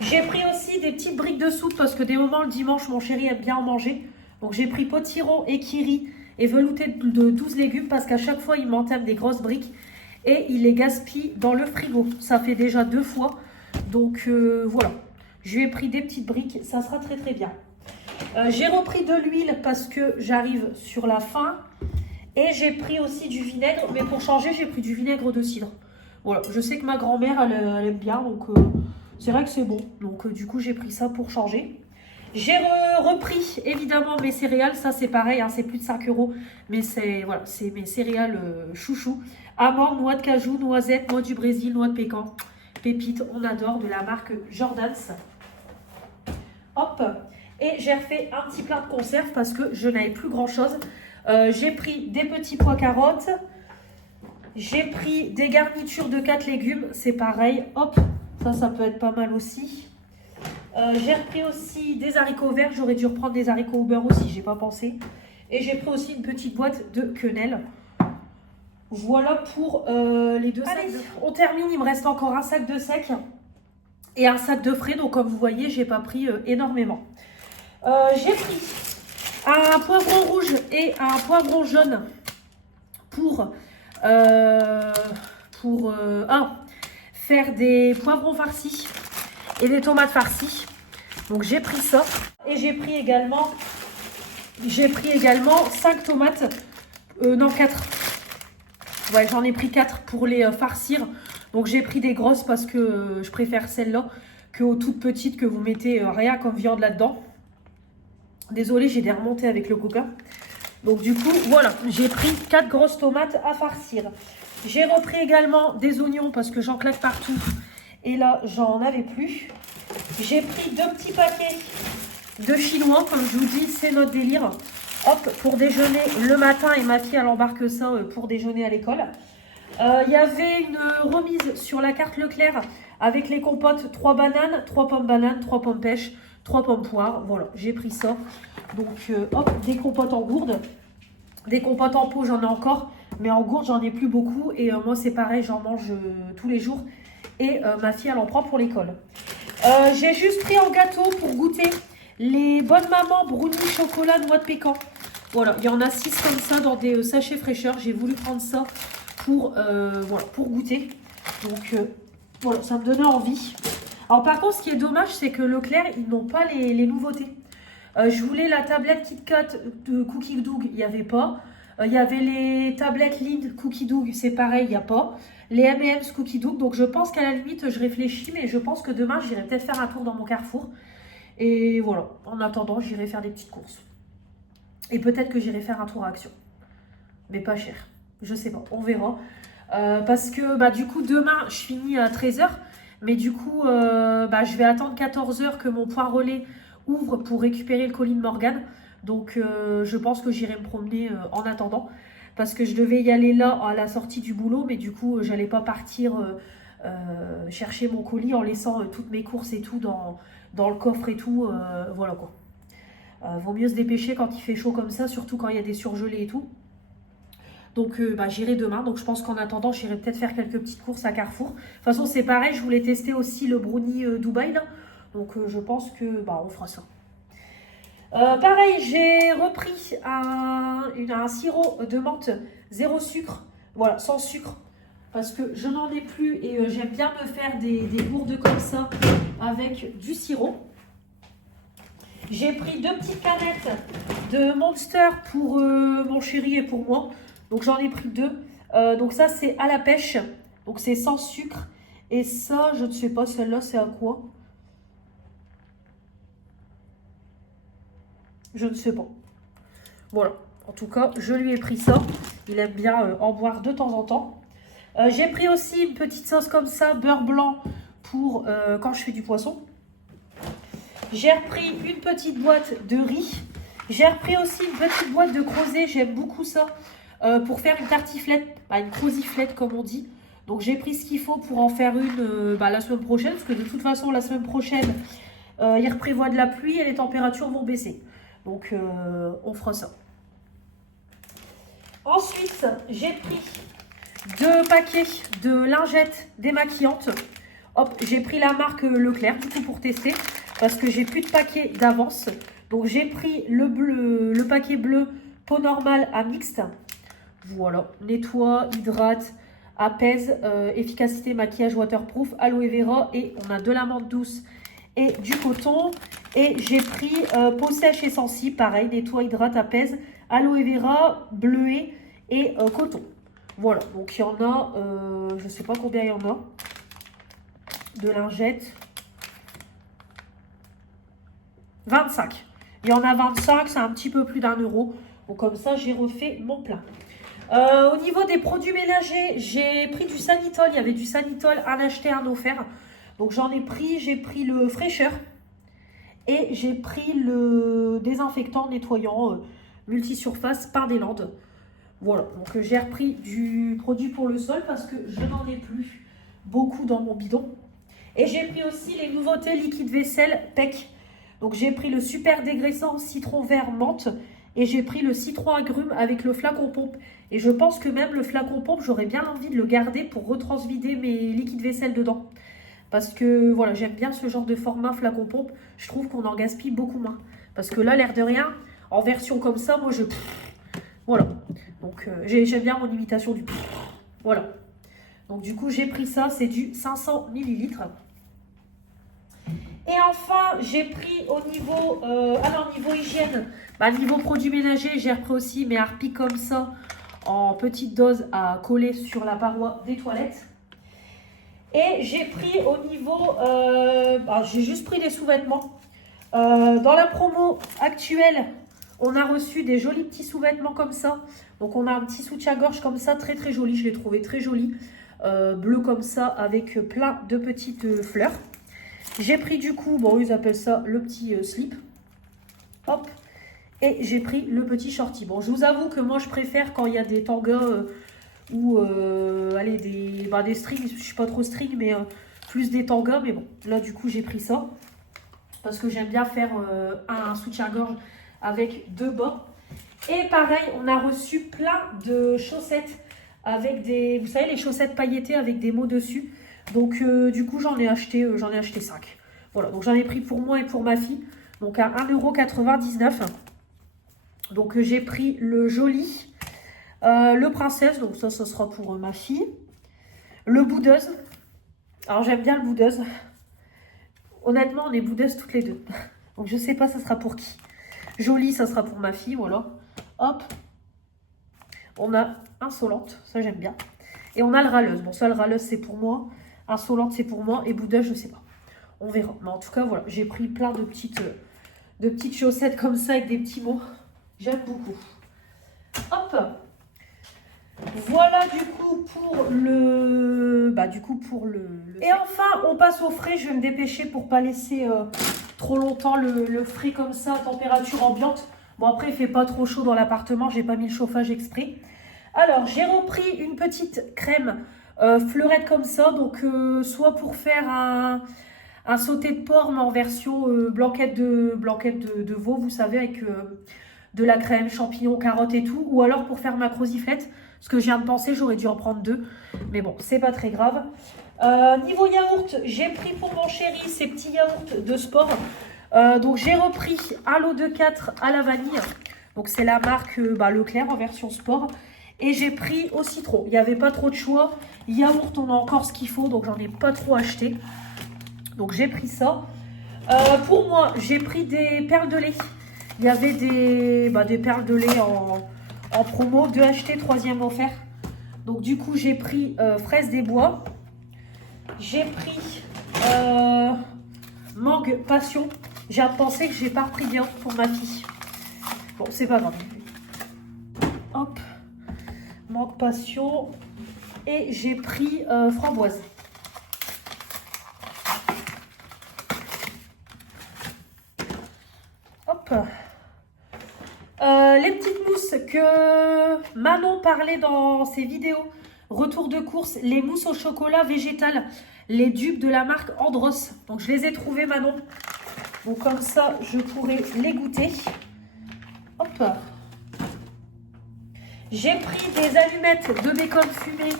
J'ai pris aussi des petites briques de soupe parce que des moments le dimanche, mon chéri aime bien en manger. Donc j'ai pris potiron et kiri et velouté de 12 légumes parce qu'à chaque fois, il m'entame des grosses briques et il les gaspille dans le frigo. Ça fait déjà 2 fois. Donc voilà, je lui ai pris des petites briques, ça sera très très bien. J'ai repris de l'huile parce que j'arrive sur la fin. Et j'ai pris aussi du vinaigre, mais pour changer, j'ai pris du vinaigre de cidre. Voilà, je sais que ma grand-mère, elle aime bien, donc c'est vrai que c'est bon. Donc du coup, j'ai pris ça pour changer. J'ai repris, évidemment, mes céréales. Ça, c'est pareil, hein, c'est plus de 5 €. Mais c'est voilà, c'est mes céréales chouchou. Amandes, noix de cajou, noisettes, noix du Brésil, noix de pécan. Pépites, on adore, de la marque Jordan's. Hop. Et j'ai refait un petit plein de conserves parce que je n'avais plus grand-chose. J'ai pris des petits pois carottes. J'ai pris des garnitures de 4 légumes. C'est pareil. Hop, ça peut être pas mal aussi. J'ai repris aussi des haricots verts. J'aurais dû reprendre des haricots au beurre aussi, j'ai pas pensé. Et j'ai pris aussi une petite boîte de quenelle. Voilà pour les deux sacs. Allez, on termine, il me reste encore un sac de sec et un sac de frais. Donc comme vous voyez, j'ai pas pris énormément. J'ai pris un poivron rouge et un poivron jaune pour faire des poivrons farcis et des tomates farcies. Donc j'ai pris ça. Et j'ai pris également 5 tomates. Non, 4. Ouais, j'en ai pris 4 pour les farcir. Donc j'ai pris des grosses parce que je préfère celles-là qu'aux toutes petites que vous mettez rien comme viande là-dedans. Désolée, j'ai des remontées avec le coca. Donc du coup, voilà, j'ai pris 4 grosses tomates à farcir. J'ai repris également des oignons parce que j'en claque partout. Et là, j'en avais plus. J'ai pris 2 petits paquets de chinois. Comme je vous dis, c'est notre délire. Hop, pour déjeuner le matin. Et ma fille, elle embarque ça pour déjeuner à l'école. Il y avait une remise sur la carte Leclerc avec les compotes. 3 bananes, 3 pommes bananes, 3 pommes pêche, 3 pommes poires. Voilà, j'ai pris ça. Donc, hop, des compotes en gourde. Des compotes en pot, j'en ai encore. Mais en gourde, j'en ai plus beaucoup. Et moi, c'est pareil, j'en mange tous les jours. Et ma fille, elle en prend pour l'école. J'ai juste pris en gâteau pour goûter les bonnes mamans brownie chocolat noix de pécan. Voilà, il y en a 6 comme ça dans des sachets fraîcheur. J'ai voulu prendre ça pour, voilà, pour goûter. Donc, voilà, ça me donnait envie. Alors, par contre, ce qui est dommage, c'est que Leclerc, ils n'ont pas les nouveautés. Je voulais la tablette KitKat de Cookie Dough, il n'y avait pas. Il y avait les tablettes Lind Cookie Dough, c'est pareil, il n'y a pas. Les M&M's Cookie Dough, donc je pense qu'à la limite, je réfléchis, mais je pense que demain, j'irai peut-être faire un tour dans mon Carrefour. Et voilà, en attendant, j'irai faire des petites courses. Et peut-être que j'irai faire un tour à Action. Mais pas cher, je sais pas, on verra. Parce que bah, du coup, demain, je finis à 13 h. Mais du coup, bah, je vais attendre 14 h que mon point relais ouvre pour récupérer le colis de Morgane. Donc, je pense que j'irai me promener en attendant. Parce que je devais y aller là à la sortie du boulot. Mais du coup, j'allais pas partir chercher mon colis en laissant toutes mes courses et tout dans le coffre et tout. Voilà quoi. Vaut mieux se dépêcher quand il fait chaud comme ça. Surtout quand il y a des surgelés et tout. Donc bah, j'irai demain. Donc je pense qu'en attendant, j'irai peut-être faire quelques petites courses à Carrefour. De toute façon, c'est pareil. Je voulais tester aussi le brownie Dubaï là. Donc je pense que bah, on fera ça. Pareil, j'ai repris un sirop de menthe 0 sucre. Voilà, sans sucre. Parce que je n'en ai plus et j'aime bien me faire des gourdes comme ça avec du sirop. J'ai pris 2 petites canettes de Monster pour mon chéri et pour moi. Donc j'en ai pris 2. Donc ça c'est à la pêche. Donc c'est sans sucre. Et ça, je ne sais pas, celle-là c'est à quoi? Je ne sais pas. Voilà. En tout cas, je lui ai pris ça. Il aime bien en boire de temps en temps. J'ai pris aussi une petite sauce comme ça, beurre blanc, pour quand je fais du poisson. J'ai repris une petite boîte de riz. J'ai repris aussi une petite boîte de crozet. J'aime beaucoup ça. Pour faire une tartiflette, une croziflette comme on dit. Donc j'ai pris ce qu'il faut pour en faire une la semaine prochaine. Parce que de toute façon, la semaine prochaine, il prévoit de la pluie et les températures vont baisser. Donc on fera ça. Ensuite, j'ai pris 2 paquets de lingettes démaquillantes. Hop, j'ai pris la marque Leclerc du coup pour tester. Parce que j'ai plus de paquets d'avance. Donc j'ai pris le paquet bleu peau normale à mixte. Voilà, nettoie, hydrate, apaise, efficacité, maquillage waterproof, aloe vera et on a de la menthe douce et du coton. Et j'ai pris peau sèche et sensible, pareil, nettoie, hydrate, apaise, aloe vera, bleuet et coton. Voilà, donc il y en a, je ne sais pas combien il y en a, de lingettes. 25. Il y en a 25, c'est un petit peu plus d'1 €. Donc comme ça, j'ai refait mon plein. Au niveau des produits ménagers, j'ai pris du Sanitol. Il y avait du Sanitol, un acheté, un offert. Donc j'en ai pris, j'ai pris le fraîcheur. Et j'ai pris le désinfectant nettoyant multisurface par des Landes. Voilà, donc j'ai repris du produit pour le sol parce que je n'en ai plus beaucoup dans mon bidon. Et j'ai pris aussi les nouveautés liquide vaisselle PEC. Donc j'ai pris le super dégraissant citron vert menthe Et j'ai pris le citron agrumes avec le flacon pompe. Et je pense que même le flacon pompe, j'aurais bien envie de le garder pour retransvider mes liquides vaisselle dedans. Parce que voilà, j'aime bien ce genre de format flacon pompe. Je trouve qu'on en gaspille beaucoup moins. Parce que là, l'air de rien, en version comme ça, moi je... Voilà. Donc j'aime bien mon imitation du... Voilà. Donc du coup, j'ai pris ça, c'est du 500 ml. Et enfin, j'ai pris au niveau... alors, niveau hygiène, niveau produits ménagers, j'ai repris aussi mes harpies comme ça, en petite dose à coller sur la paroi des toilettes. Et j'ai pris au niveau... j'ai juste pris des sous-vêtements. Dans la promo actuelle, on a reçu des jolis petits sous-vêtements comme ça. Donc, on a un petit soutien-gorge comme ça, très très joli. Je l'ai trouvé très joli. Bleu comme ça, avec plein de petites fleurs. J'ai pris du coup, bon, ils appellent ça le petit slip. Hop. Et j'ai pris le petit shorty. Bon, je vous avoue que moi, je préfère quand il y a des tangas ou allez, des strings. Je suis pas trop string, mais plus des tangas. Mais bon, là, du coup, j'ai pris ça. Parce que j'aime bien faire un soutien-gorge avec 2 bas. Et pareil, on a reçu plein de chaussettes avec des, vous savez, les chaussettes pailletées avec des mots dessus. Donc, du coup, j'en ai acheté 5. Voilà, donc j'en ai pris pour moi et pour ma fille. Donc, à 1,99 €. Donc, j'ai pris le joli, le princesse. Donc, ça sera pour ma fille. Le boudeuse. Alors, j'aime bien le boudeuse. Honnêtement, on est boudeuses toutes les deux. Donc, je sais pas, ça sera pour qui. Joli, ça sera pour ma fille, voilà. Hop. On a insolente, ça j'aime bien. Et on a le râleuse. Bon, ça, le râleuse, c'est pour moi. Insolente, c'est pour moi. Et boudeuse, je sais pas. On verra. Mais en tout cas, voilà. J'ai pris plein de petites chaussettes comme ça avec des petits mots. J'aime beaucoup. Hop. Voilà du coup pour le... Et enfin, on passe au frais. Je vais me dépêcher pour pas laisser trop longtemps le frais comme ça, à température ambiante. Bon, après, il fait pas trop chaud dans l'appartement. J'ai pas mis le chauffage exprès. Alors, j'ai repris une petite crème fleurette comme ça. Donc, soit pour faire un sauté de porc, mais en version blanquette de veau, vous savez, avec de la crème, champignons, carottes et tout. Ou alors pour faire ma croziflette. Ce que je viens de penser, j'aurais dû en prendre 2. Mais bon, c'est pas très grave. Niveau yaourt, j'ai pris pour mon chéri ces petits yaourts de sport. Donc j'ai repris un lot de 4 à la vanille. Donc c'est la marque Leclerc en version sport. Et j'ai pris au citron. Il n'y avait pas trop de choix. Yaourt, on a encore ce qu'il faut. Donc j'en ai pas trop acheté. Donc j'ai pris ça. Pour moi, j'ai pris des perles de lait. Il y avait des perles de lait en promo. 2 achetés, 3e offert. Donc du coup, j'ai pris fraise des bois. J'ai pris mangue passion. J'ai pensé que j'ai pas repris bien pour ma fille. Bon, c'est pas grave. Hop. Mangue passion. Et j'ai pris framboise. Hop. Les petites mousses que Manon parlait dans ses vidéos. Retour de course, les mousses au chocolat végétal. Les dupes de la marque Andros. Donc, je les ai trouvées, Manon. Donc, comme ça, je pourrai les goûter. Hop. J'ai pris des allumettes de bacon fumé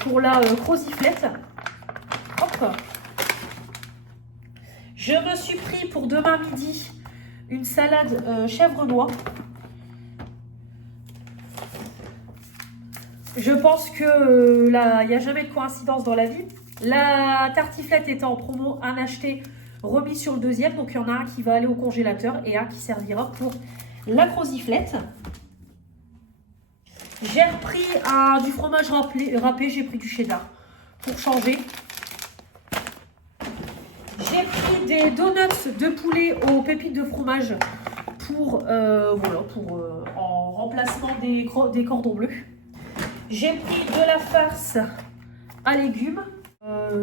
pour la croziflette. Hop. Je me suis pris pour demain midi une salade chèvre-noix. Je pense que là, il n'y a jamais de coïncidence dans la vie. La tartiflette était en promo, un acheté remis sur le 2e. Donc, il y en a un qui va aller au congélateur et un qui servira pour la croziflette. J'ai repris du fromage râpé. J'ai pris du cheddar pour changer. J'ai pris des donuts de poulet aux pépites de fromage pour en remplacement des cordons bleus. J'ai pris de la farce à légumes.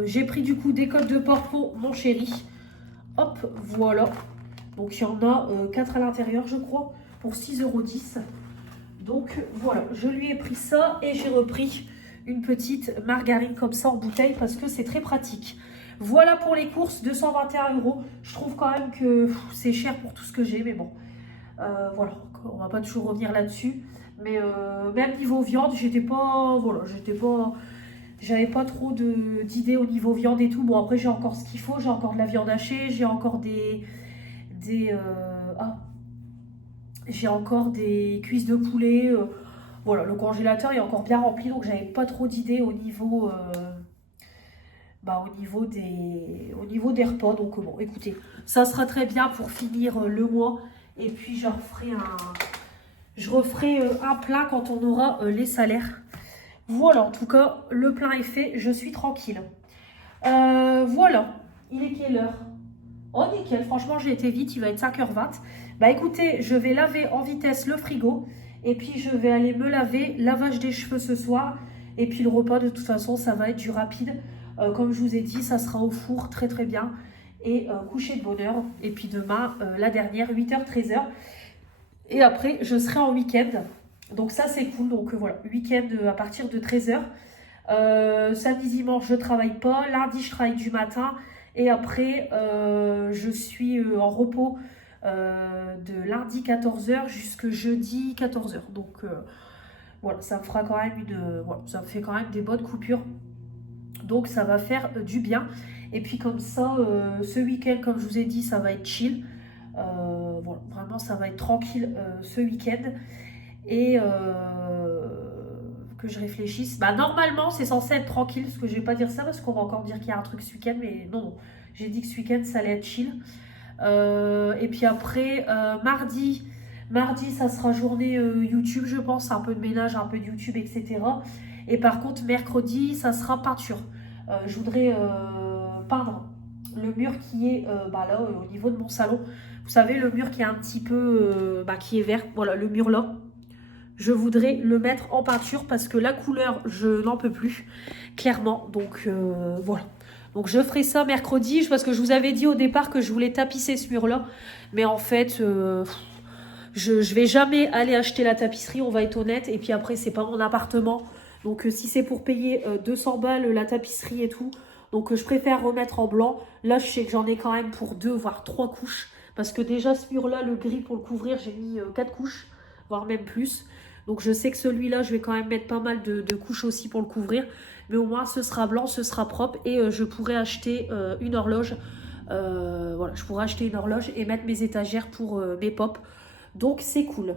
J'ai pris du coup des côtes de porc pour mon chéri. Hop, voilà. Donc il y en a 4 à l'intérieur, je crois, pour 6,10 €. Donc voilà, je lui ai pris ça et j'ai repris une petite margarine comme ça en bouteille parce que c'est très pratique. Voilà pour les courses, 221 €. Je trouve quand même que c'est cher pour tout ce que j'ai, mais bon. Voilà, on va pas toujours revenir là-dessus. Mais même niveau viande, j'étais pas, voilà, j'avais pas trop d'idées au niveau viande et tout. Bon, après, j'ai encore ce qu'il faut. J'ai encore de la viande hachée. J'ai encore j'ai encore des cuisses de poulet. Voilà, le congélateur est encore bien rempli. Donc, j'avais pas trop d'idées au niveau, au niveau des repas. Donc, bon, écoutez, ça sera très bien pour finir le mois. Et puis, je referai un plein quand on aura les salaires. Voilà, en tout cas, le plein est fait, je suis tranquille. Voilà, il est quelle heure? Oh, nickel, franchement, j'ai été vite, il va être 5h20. Bah écoutez, je vais laver en vitesse le frigo. Et puis, je vais aller me laver, lavage des cheveux ce soir. Et puis, le repas, de toute façon, ça va être du rapide. Comme je vous ai dit, ça sera au four, très très bien. Et coucher de bonne heure. Et puis, demain, la dernière, 8h, 13h. Et après, je serai en week-end. Donc ça, c'est cool. Donc voilà, week-end à partir de 13h. Samedi, dimanche, je travaille pas. Lundi, je travaille du matin. Et après, je suis en repos de lundi 14h jusqu'à jeudi 14h. Donc voilà, ça me fera quand même voilà, ça me fait quand même des bonnes coupures. Donc ça va faire du bien. Et puis comme ça, ce week-end, comme je vous ai dit, ça va être chill. Voilà, vraiment, ça va être tranquille ce week-end. Et que je réfléchisse. Bah, normalement, c'est censé être tranquille, parce que je vais pas dire ça, parce qu'on va encore dire qu'il y a un truc ce week-end, mais non, non. J'ai dit que ce week-end, ça allait être chill. Et puis après, mardi, ça sera journée YouTube, je pense, un peu de ménage, un peu de YouTube, etc. Et par contre, mercredi, ça sera peinture. Je voudrais peindre le mur qui est là, au niveau de mon salon. Vous savez, le mur qui est un petit peu, qui est vert, voilà, le mur là. Je voudrais le mettre en peinture parce que la couleur, je n'en peux plus, clairement. Donc, voilà. Donc, je ferai ça mercredi parce que je vous avais dit au départ que je voulais tapisser ce mur-là. Mais en fait, je vais jamais aller acheter la tapisserie, on va être honnête. Et puis après, c'est pas mon appartement. Donc, si c'est pour payer 200 balles la tapisserie et tout, donc je préfère remettre en blanc. Là, je sais que j'en ai quand même pour 2 voire 3 couches. Parce que déjà, ce mur-là, le gris pour le couvrir, j'ai mis 4 couches, voire même plus. Donc je sais que celui-là, je vais quand même mettre pas mal de couches aussi pour le couvrir. Mais au moins, ce sera blanc, ce sera propre. Et je pourrai acheter une horloge. Voilà, je pourrai acheter une horloge et mettre mes étagères pour mes pops. Donc c'est cool.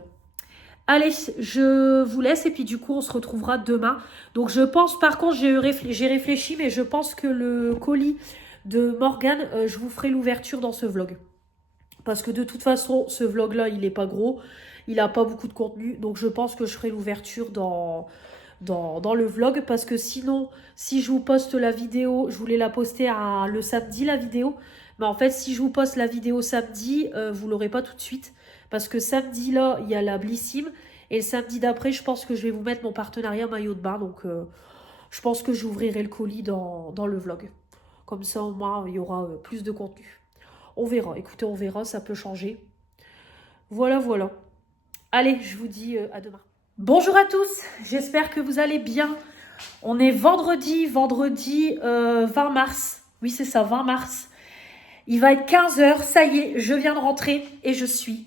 Allez, je vous laisse et puis du coup, on se retrouvera demain. Donc je pense, par contre, j'ai réfléchi, mais je pense que le colis de Morgane, je vous ferai l'ouverture dans ce vlog. Parce que de toute façon, ce vlog-là, il n'est pas gros. Il n'a pas beaucoup de contenu. Donc, je pense que je ferai l'ouverture dans le vlog. Parce que sinon, si je vous poste la vidéo, je voulais la poster le samedi, la vidéo. Mais en fait, si je vous poste la vidéo samedi, vous ne l'aurez pas tout de suite. Parce que samedi, là, il y a la Blissim. Et le samedi d'après, je pense que je vais vous mettre mon partenariat maillot de bain. Donc, je pense que j'ouvrirai le colis dans le vlog. Comme ça, au moins, il y aura plus de contenu. On verra. Écoutez, on verra. Ça peut changer. Voilà, voilà. Allez, je vous dis à demain. Bonjour à tous, j'espère que vous allez bien. On est vendredi 20 mars. Oui, c'est ça, 20 mars. Il va être 15h, ça y est, je viens de rentrer et je suis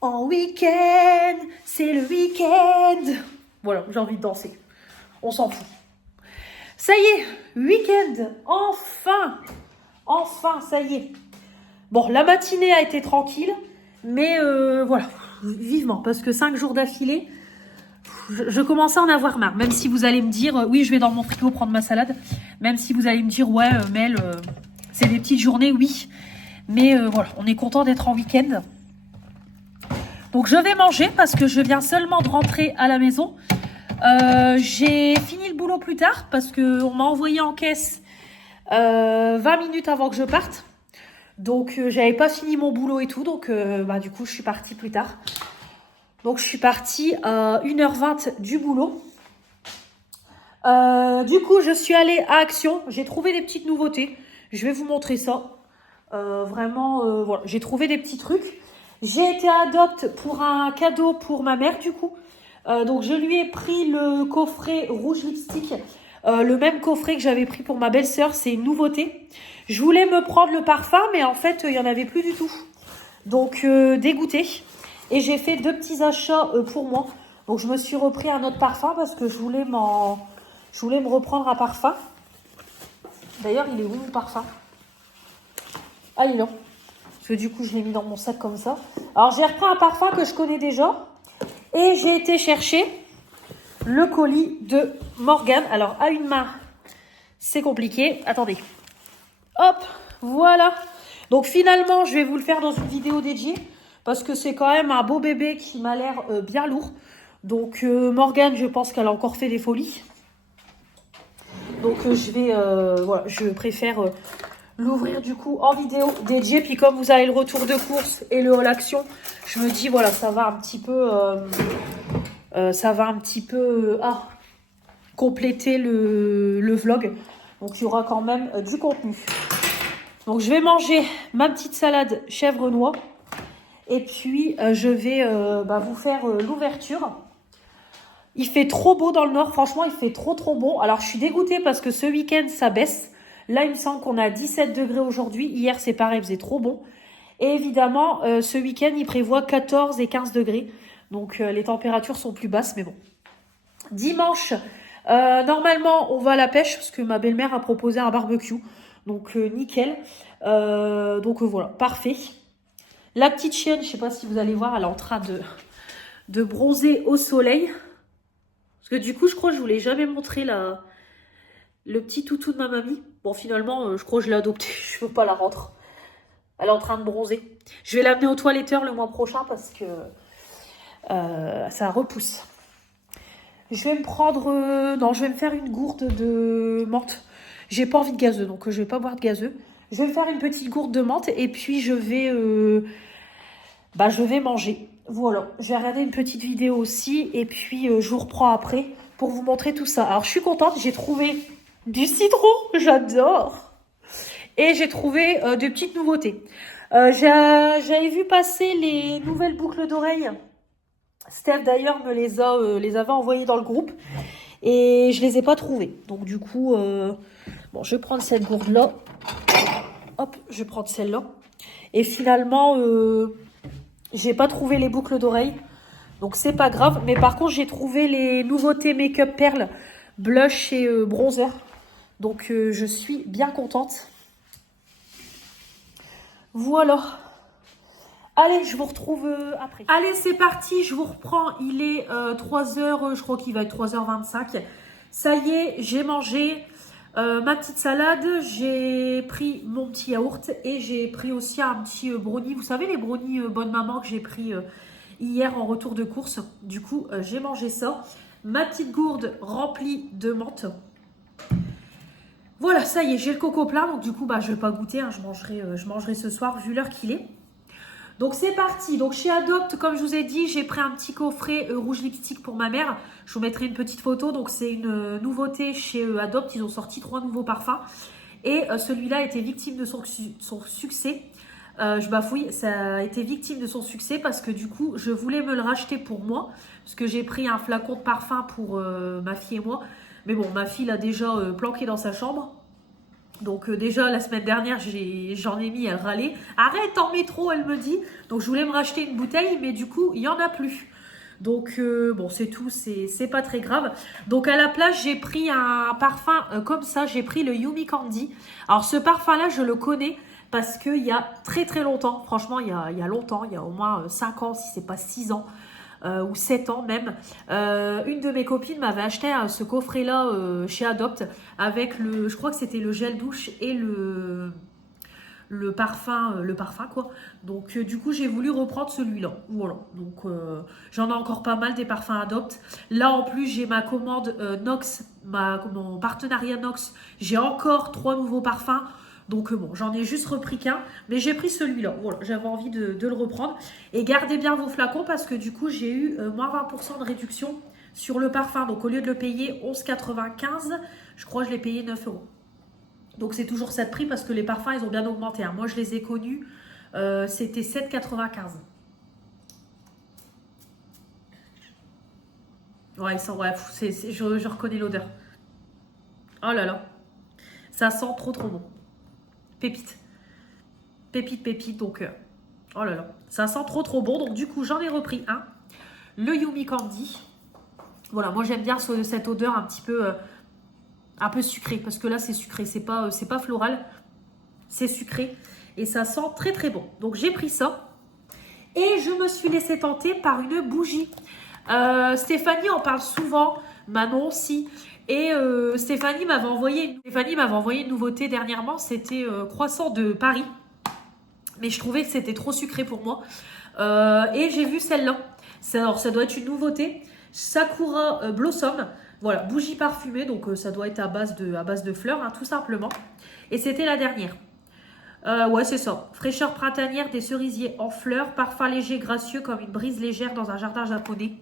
en week-end. C'est le week-end. Voilà, j'ai envie de danser. On s'en fout. Ça y est, week-end, enfin. Enfin, ça y est. Bon, la matinée a été tranquille, mais voilà. Vivement, parce que 5 jours d'affilée, je commençais à en avoir marre. Même si vous allez me dire, oui, je vais dans mon frigo prendre ma salade. Même si vous allez me dire, ouais, Mel, c'est des petites journées, oui. Mais voilà, on est content d'être en week-end. Donc, je vais manger parce que je viens seulement de rentrer à la maison. J'ai fini le boulot plus tard parce qu'on m'a envoyé en caisse 20 minutes avant que je parte. Donc, j'avais pas fini mon boulot et tout. Donc, du coup, je suis partie plus tard. Donc, je suis partie à 1h20 du boulot. Du coup, je suis allée à Action. J'ai trouvé des petites nouveautés. Je vais vous montrer ça. Vraiment, voilà. J'ai trouvé des petits trucs. J'ai été à Adopt pour un cadeau pour ma mère, du coup. Donc, je lui ai pris le coffret rouge lipstick. Le même coffret que j'avais pris pour ma belle-sœur. C'est une nouveauté. Je voulais me prendre le parfum, mais en fait, il n'y en avait plus du tout. Donc, dégoûtée. Et j'ai fait 2 petits achats pour moi. Donc je me suis repris un autre parfum parce que je voulais me reprendre un parfum. D'ailleurs, il est où mon parfum? Ah, il est là. Parce que du coup, je l'ai mis dans mon sac comme ça. Alors, j'ai repris un parfum que je connais déjà. Et j'ai été chercher le colis de Morgane. Alors, à une main, c'est compliqué. Attendez. Hop, voilà. Donc, finalement, je vais vous le faire dans une vidéo dédiée. Parce que c'est quand même un beau bébé qui m'a l'air bien lourd. Donc, Morgane, je pense qu'elle a encore fait des folies. Donc, voilà, je préfère l'ouvrir du coup en vidéo dédiée. Puis comme vous avez le retour de course et le haul action, je me dis voilà, ça va un petit peu compléter le vlog. Donc il y aura quand même du contenu. Donc je vais manger ma petite salade chèvre noix. Et puis je vais vous faire l'ouverture. Il fait trop beau dans le nord, franchement il fait trop bon. Alors je suis dégoûtée parce que ce week-end ça baisse. Là, il me semble qu'on a 17 degrés aujourd'hui. Hier, c'est pareil, il faisait trop bon. Et évidemment, ce week-end, il prévoit 14 et 15 degrés. Donc, les températures sont plus basses, mais bon. Dimanche, normalement, on va à la pêche parce que ma belle-mère a proposé un barbecue. Donc, nickel. Donc, voilà, parfait. La petite chienne, je ne sais pas si vous allez voir, elle est en train de bronzer au soleil. Parce que du coup, je crois que je ne vous l'ai jamais montré le petit toutou de ma mamie. Bon, finalement, je crois que je l'ai adopté. Je veux pas la rendre. Elle est en train de bronzer. Je vais l'amener au toiletteur le mois prochain parce que ça repousse. Je vais me prendre... non, je vais me faire une gourde de menthe. J'ai pas envie de gazeux, donc je vais pas boire de gazeux. Je vais me faire une petite gourde de menthe et puis je vais manger. Voilà, je vais regarder une petite vidéo aussi et puis je vous reprends après pour vous montrer tout ça. Alors, je suis contente, j'ai trouvé du citron, j'adore. Et j'ai trouvé de petites nouveautés. J'avais vu passer les nouvelles boucles d'oreilles. Steph d'ailleurs me les avait envoyées dans le groupe. Et je les ai pas trouvées. Donc du coup, bon, je vais prendre cette gourde-là. Hop, je vais prendre celle-là. Et finalement, j'ai pas trouvé les boucles d'oreilles. Donc c'est pas grave. Mais par contre, j'ai trouvé les nouveautés Make-up Perles, blush et bronzer. Donc je suis bien contente. Voilà. Allez, je vous retrouve après. Allez, c'est parti, je vous reprends. Il est 3h, je crois qu'il va être 3h25. Ça y est, j'ai mangé ma petite salade. J'ai pris mon petit yaourt et j'ai pris aussi un petit brownie. Vous savez, les brownies Bonne Maman que j'ai pris hier en retour de course. Du coup, j'ai mangé ça. Ma petite gourde remplie de menthe. Voilà, ça y est, j'ai le coco plein. Donc du coup, je ne vais pas goûter. Hein, je mangerai ce soir vu l'heure qu'il est. Donc c'est parti. Donc chez Adopt, comme je vous ai dit, j'ai pris un petit coffret rouge lipstick pour ma mère. Je vous mettrai une petite photo. Donc c'est une nouveauté chez Adopt. Ils ont sorti 3 nouveaux parfums. Et celui-là a été victime de son succès. Je bafouille, ça a été victime de son succès parce que du coup, je voulais me le racheter pour moi. Parce que j'ai pris un flacon de parfum pour ma fille et moi. Mais bon, ma fille l'a déjà planqué dans sa chambre. Donc déjà la semaine dernière j'en ai mis, elle râlait. Arrête, en métro, elle me dit. Donc je voulais me racheter une bouteille, mais du coup il n'y en a plus. Donc bon, c'est tout, c'est pas très grave. Donc à la place j'ai pris un parfum comme ça, j'ai pris le Yumi Candy. Alors ce parfum là je le connais parce qu'il y a très longtemps, franchement il y a longtemps, il y a au moins 5 ans si c'est pas 6 ans. Ou 7 ans même, une de mes copines m'avait acheté ce coffret là chez Adopt avec je crois que c'était le gel douche et le parfum quoi. Donc du coup j'ai voulu reprendre celui-là. Voilà, donc j'en ai encore pas mal des parfums Adopt. Là en plus j'ai ma commande Nox, mon partenariat Nox, j'ai encore 3 nouveaux parfums. Donc bon, j'en ai juste repris qu'un, mais j'ai pris celui-là. Voilà, j'avais envie de le reprendre. Et gardez bien vos flacons parce que du coup, j'ai eu moins 20% de réduction sur le parfum. Donc au lieu de le payer 11,95, je crois que je l'ai payé 9 €. Donc c'est toujours cette prix parce que les parfums, ils ont bien augmenté. Hein. Moi, je les ai connus, c'était 7,95. Ouais, ils sont, ouais, je reconnais l'odeur. Oh là là, ça sent trop bon. Pépite. Pépite, donc Oh là là, ça sent trop trop bon. Donc du coup, j'en ai repris un. Le Yumi Candy. Voilà, moi j'aime bien cette odeur un peu sucrée. Parce que là, c'est sucré. C'est pas floral. C'est sucré. Et ça sent très très bon. Donc j'ai pris ça. Et je me suis laissée tenter par une bougie. Stéphanie en parle souvent. Manon aussi. Et Stéphanie m'avait envoyé une nouveauté dernièrement. C'était croissant de Paris. Mais je trouvais que c'était trop sucré pour moi. Et j'ai vu celle-là. Alors, ça doit être une nouveauté. Sakura Blossom. Voilà, bougie parfumée. Donc, ça doit être à base de fleurs, hein, tout simplement. Et c'était la dernière. Ouais, c'est ça. Fraîcheur printanière des cerisiers en fleurs. Parfum léger, gracieux comme une brise légère dans un jardin japonais.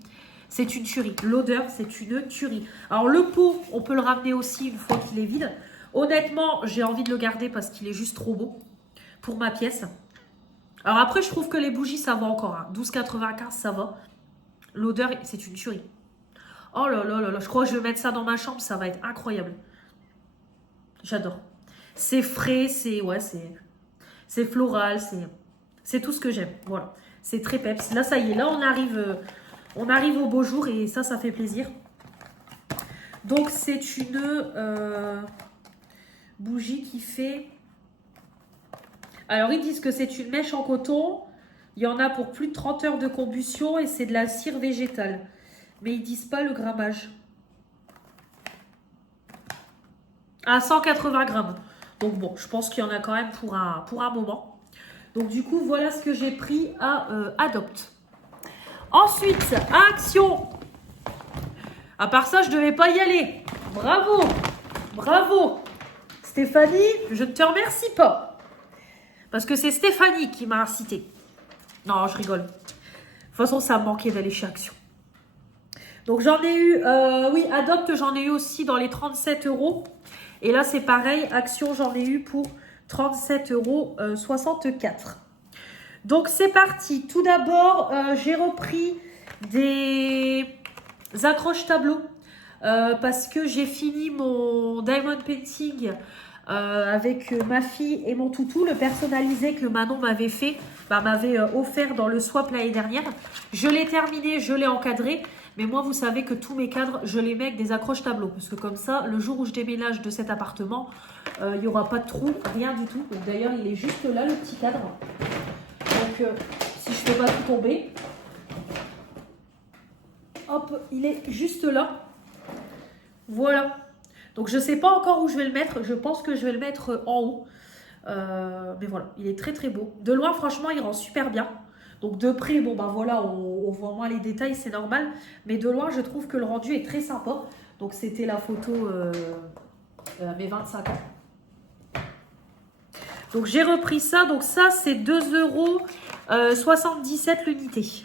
C'est une tuerie. L'odeur, c'est une tuerie. Alors, le pot, on peut le ramener aussi une fois qu'il est vide. Honnêtement, j'ai envie de le garder parce qu'il est juste trop beau pour ma pièce. Alors après, je trouve que les bougies, ça va encore. Hein. 12,95, ça va. L'odeur, c'est une tuerie. Oh là là là là, je crois que je vais mettre ça dans ma chambre, ça va être incroyable. J'adore. C'est frais, c'est floral, c'est tout ce que j'aime. Voilà, c'est très peps. Là, ça y est, là, on arrive au beau jour et ça fait plaisir. Donc, c'est une bougie qui fait... Alors, ils disent que c'est une mèche en coton. Il y en a pour plus de 30 heures de combustion et c'est de la cire végétale. Mais ils disent pas le grammage. À 180 grammes. Donc bon, je pense qu'il y en a quand même pour un moment. Donc du coup, voilà ce que j'ai pris à Adopt. Ensuite, Action. À part ça, je ne devais pas y aller. Bravo. Bravo. Stéphanie, je ne te remercie pas. Parce que c'est Stéphanie qui m'a incité. Non, je rigole. De toute façon, ça me manquait d'aller chez Action. Donc, j'en ai eu... oui, Adopt, j'en ai eu aussi dans les 37 €. Et là, c'est pareil. Action, j'en ai eu pour 37,64 €. Donc, c'est parti. Tout d'abord, j'ai repris des accroches tableaux. Parce que j'ai fini mon Diamond Painting avec ma fille et mon toutou, le personnalisé que Manon m'avait fait, m'avait offert dans le swap l'année dernière. Je l'ai terminé, je l'ai encadré, mais moi vous savez que tous mes cadres, je les mets avec des accroches tableaux, parce que comme ça, le jour où je déménage de cet appartement, il n'y aura pas de trou, rien du tout. Donc d'ailleurs, il est juste là, le petit cadre. Donc si je ne fais pas tout tomber, hop, il est juste là. Voilà. Donc, je ne sais pas encore où je vais le mettre. Je pense que je vais le mettre en haut. Mais voilà, il est très très beau. De loin, franchement, il rend super bien. Donc, de près, bon, voilà, on voit moins les détails, c'est normal. Mais de loin, je trouve que le rendu est très sympa. Donc, c'était la photo mes 25 ans. Donc, j'ai repris ça. Donc, ça, c'est 2,77 € l'unité.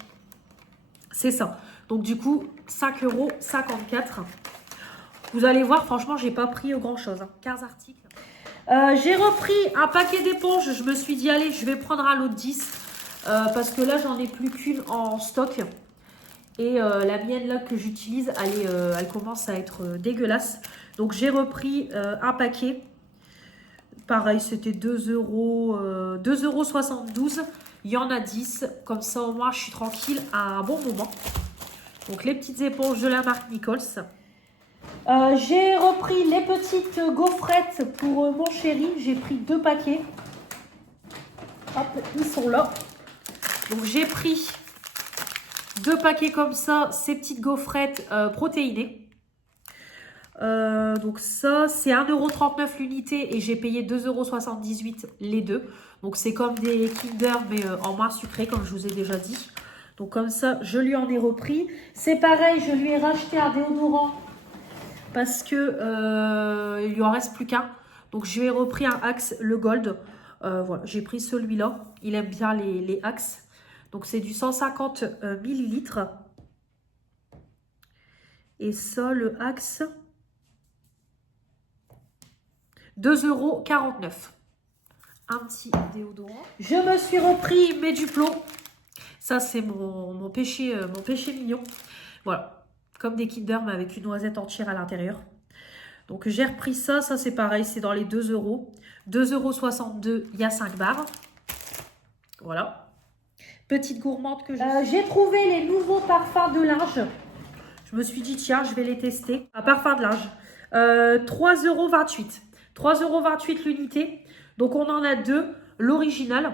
C'est ça. Donc, du coup, 5,54 €. Vous allez voir, franchement, j'ai pas pris grand-chose. 15 articles. J'ai repris un paquet d'éponges. Je me suis dit, allez, je vais prendre un lot de 10. Parce que là, j'en ai plus qu'une en stock. Et la mienne, là, que j'utilise, elle commence à être dégueulasse. Donc, j'ai repris un paquet. Pareil, c'était 2,72 €. Il y en a 10. Comme ça, au moins, je suis tranquille à un bon moment. Donc, les petites éponges de la marque Nichols. J'ai repris les petites gaufrettes pour mon chéri. J'ai pris 2 paquets. Hop, ils sont là. Donc, j'ai pris 2 paquets comme ça, ces petites gaufrettes protéinées. Donc, ça, c'est 1,39 € l'unité et j'ai payé 2,78 € les deux. Donc, c'est comme des Kinder, mais en moins sucré, comme je vous ai déjà dit. Donc, comme ça, je lui en ai repris. C'est pareil, je lui ai racheté un déodorant. Parce que il lui en reste plus qu'un. Donc, je lui ai repris un Axe, le Gold. Voilà, j'ai pris celui-là. Il aime bien les Axe. Donc, c'est du 150 ml. Et ça, le Axe, 2,49 €. Un petit déodorant. Je me suis repris mes Duplo. Ça, c'est mon péché mignon. Voilà. Comme des Kinder, mais avec une noisette entière à l'intérieur. Donc, j'ai repris ça. Ça, c'est pareil. C'est dans les 2 €. 2,62 €. Il y a 5 barres. Voilà. Petite gourmande que j'ai trouvé les nouveaux parfums de linge. Je me suis dit, tiens, je vais les tester. Un parfum de linge. 3,28 €. 3,28 € l'unité. Donc, on en a deux. L'original.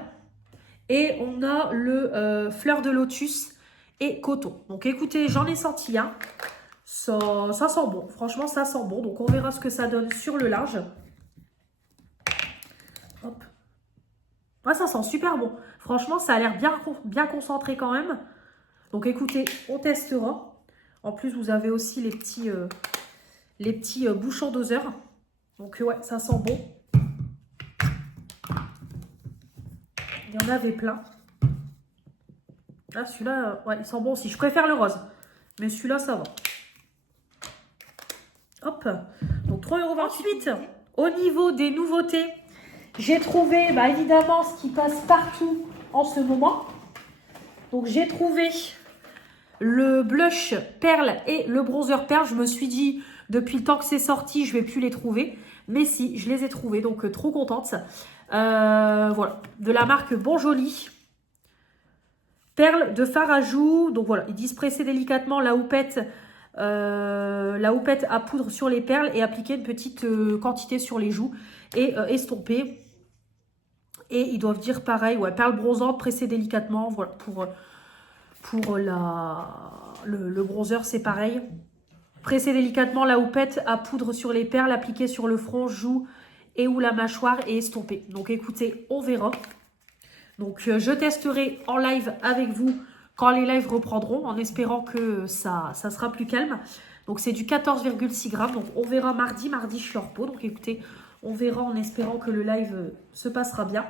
Et on a le fleur de lotus et coton. Donc, écoutez, j'en ai senti un. Ça sent bon. Franchement, ça sent bon. Donc, on verra ce que ça donne sur le linge. Hop. Ouais, ça sent super bon. Franchement, ça a l'air bien concentré quand même. Donc, écoutez, on testera. En plus, vous avez aussi les petits bouchons doseurs. Donc, ouais, ça sent bon. Il y en avait plein. Là, celui-là, ouais, il sent bon aussi. Je préfère le rose. Mais celui-là, ça va. Hop. Donc, 3,28 €. Au niveau des nouveautés, j'ai trouvé, bah, évidemment, ce qui passe partout en ce moment. Donc, j'ai trouvé le blush perle et le bronzer perle. Je me suis dit, depuis le temps que c'est sorti, je ne vais plus les trouver. Mais si, je les ai trouvés, donc trop contente. Voilà, de la marque Bon Joli. Perle de fard à joues. Donc voilà, ils disent presser délicatement la houppette à poudre sur les perles et appliquer une petite quantité sur les joues et estomper. Et ils doivent dire pareil, ouais, perle bronzante, presser délicatement. Voilà, pour le bronzer, c'est pareil. Presser délicatement la houppette à poudre sur les perles, appliquer sur le front, joues et ou la mâchoire et estomper. Donc écoutez, on verra. Donc je testerai en live avec vous quand les lives reprendront, en espérant que ça sera plus calme. Donc c'est du 14,6 grammes. Donc on verra mardi. Mardi, je suis en repos. Donc écoutez, on verra en espérant que le live se passera bien.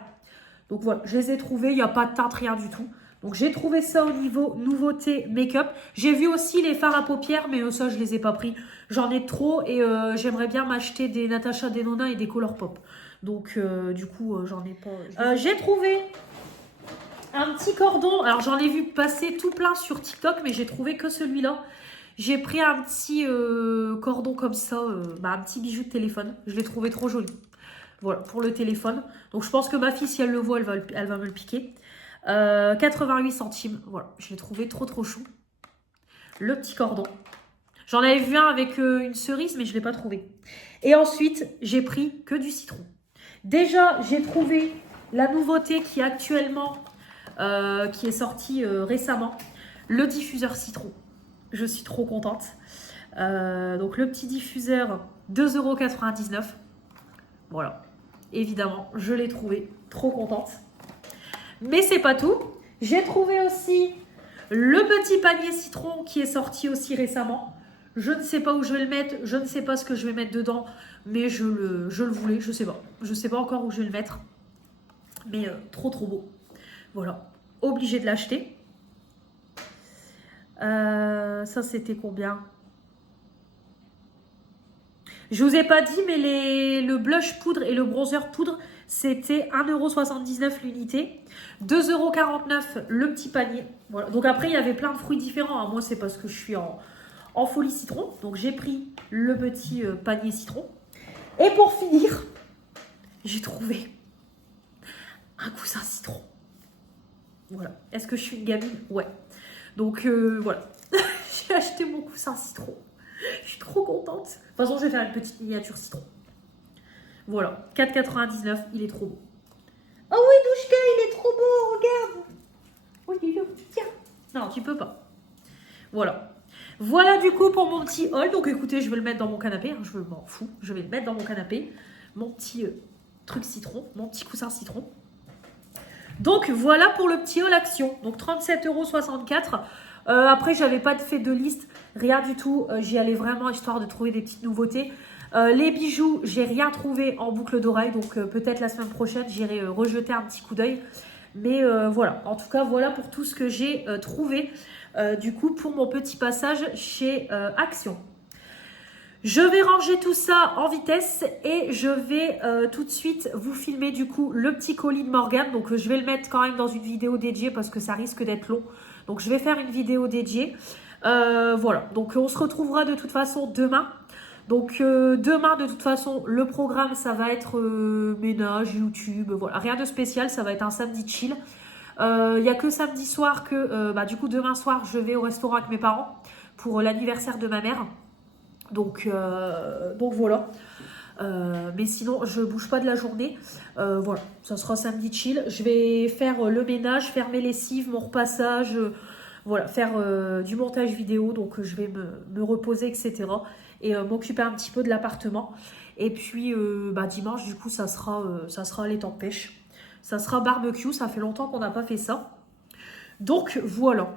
Donc voilà, je les ai trouvés. Il n'y a pas de teinte, rien du tout. Donc j'ai trouvé ça au niveau nouveauté make-up. J'ai vu aussi les fards à paupières, mais ça, je ne les ai pas pris. J'en ai trop et j'aimerais bien m'acheter des Natasha Denona et des Colourpop. Donc du coup, j'en ai pas. J'ai trouvé un petit cordon. Alors j'en ai vu passer tout plein sur TikTok, mais j'ai trouvé que celui-là. J'ai pris un petit cordon comme ça, un petit bijou de téléphone. Je l'ai trouvé trop joli. Voilà, pour le téléphone. Donc je pense que ma fille, si elle le voit, elle va me le piquer. 88 centimes. Voilà, je l'ai trouvé trop chou. Le petit cordon. J'en avais vu un avec une cerise, mais je ne l'ai pas trouvé. Et ensuite, j'ai pris que du citron. Déjà, j'ai trouvé la nouveauté qui est actuellement, qui est sortie récemment. Le diffuseur citron. Je suis trop contente. Donc, le petit diffuseur, 2,99 €. Voilà. Évidemment, je l'ai trouvé. Trop contente. Mais c'est pas tout. J'ai trouvé aussi le petit panier citron qui est sorti aussi récemment. Je ne sais pas où je vais le mettre. Je ne sais pas ce que je vais mettre dedans. Mais je le voulais. Je sais pas. Je sais pas encore où je vais le mettre. Mais trop beau. Voilà. Obligé de l'acheter. Ça, c'était combien? Je vous ai pas dit, mais le blush poudre et le bronzer poudre, c'était 1,79 € l'unité. 2,49 € le petit panier. Voilà. Donc après, il y avait plein de fruits différents. Moi, c'est parce que je suis en folie citron. Donc j'ai pris le petit panier citron. Et pour finir, j'ai trouvé un coussin citron. Voilà. Est-ce que je suis une gamine? Ouais. Donc voilà. J'ai acheté mon coussin citron. Je suis trop contente. De toute façon, je vais faire une petite miniature citron. Voilà. 4,99 €. Il est trop beau. Oh oui, Douchka, il est trop beau. Regarde. Oui, tiens. Non, tu peux pas. Voilà. Voilà du coup pour mon petit haul. Donc écoutez, je vais le mettre dans mon canapé. Je m'en fous. Je vais le mettre dans mon canapé. Mon petit truc citron. Mon petit coussin citron. Donc voilà pour le petit haul action. Donc 37,64 €. Après, j'avais pas fait de liste. Rien du tout. J'y allais vraiment histoire de trouver des petites nouveautés. Les bijoux, j'ai rien trouvé en boucle d'oreille. Donc peut-être la semaine prochaine, j'irai rejeter un petit coup d'œil. Mais voilà. En tout cas, voilà pour tout ce que j'ai trouvé. Du coup, pour mon petit passage chez Action. Je vais ranger tout ça en vitesse et je vais tout de suite vous filmer du coup le petit colis de Morgane. Donc je vais le mettre quand même dans une vidéo dédiée parce que ça risque d'être long. Donc je vais faire une vidéo dédiée. Voilà, donc on se retrouvera de toute façon demain. Donc demain de toute façon le programme ça va être ménage, YouTube, voilà, rien de spécial, ça va être un samedi chill. Il n'y a que samedi soir que, du coup, demain soir, je vais au restaurant avec mes parents pour l'anniversaire de ma mère. Donc voilà. Mais sinon, je bouge pas de la journée. Voilà, ça sera samedi chill. Je vais faire le ménage, faire mes lessives, mon repassage, voilà, faire du montage vidéo. Donc je vais me reposer, etc. Et m'occuper un petit peu de l'appartement. Et puis dimanche, du coup, ça sera les temps de pêche. Ça sera barbecue. Ça fait longtemps qu'on n'a pas fait ça. Donc voilà.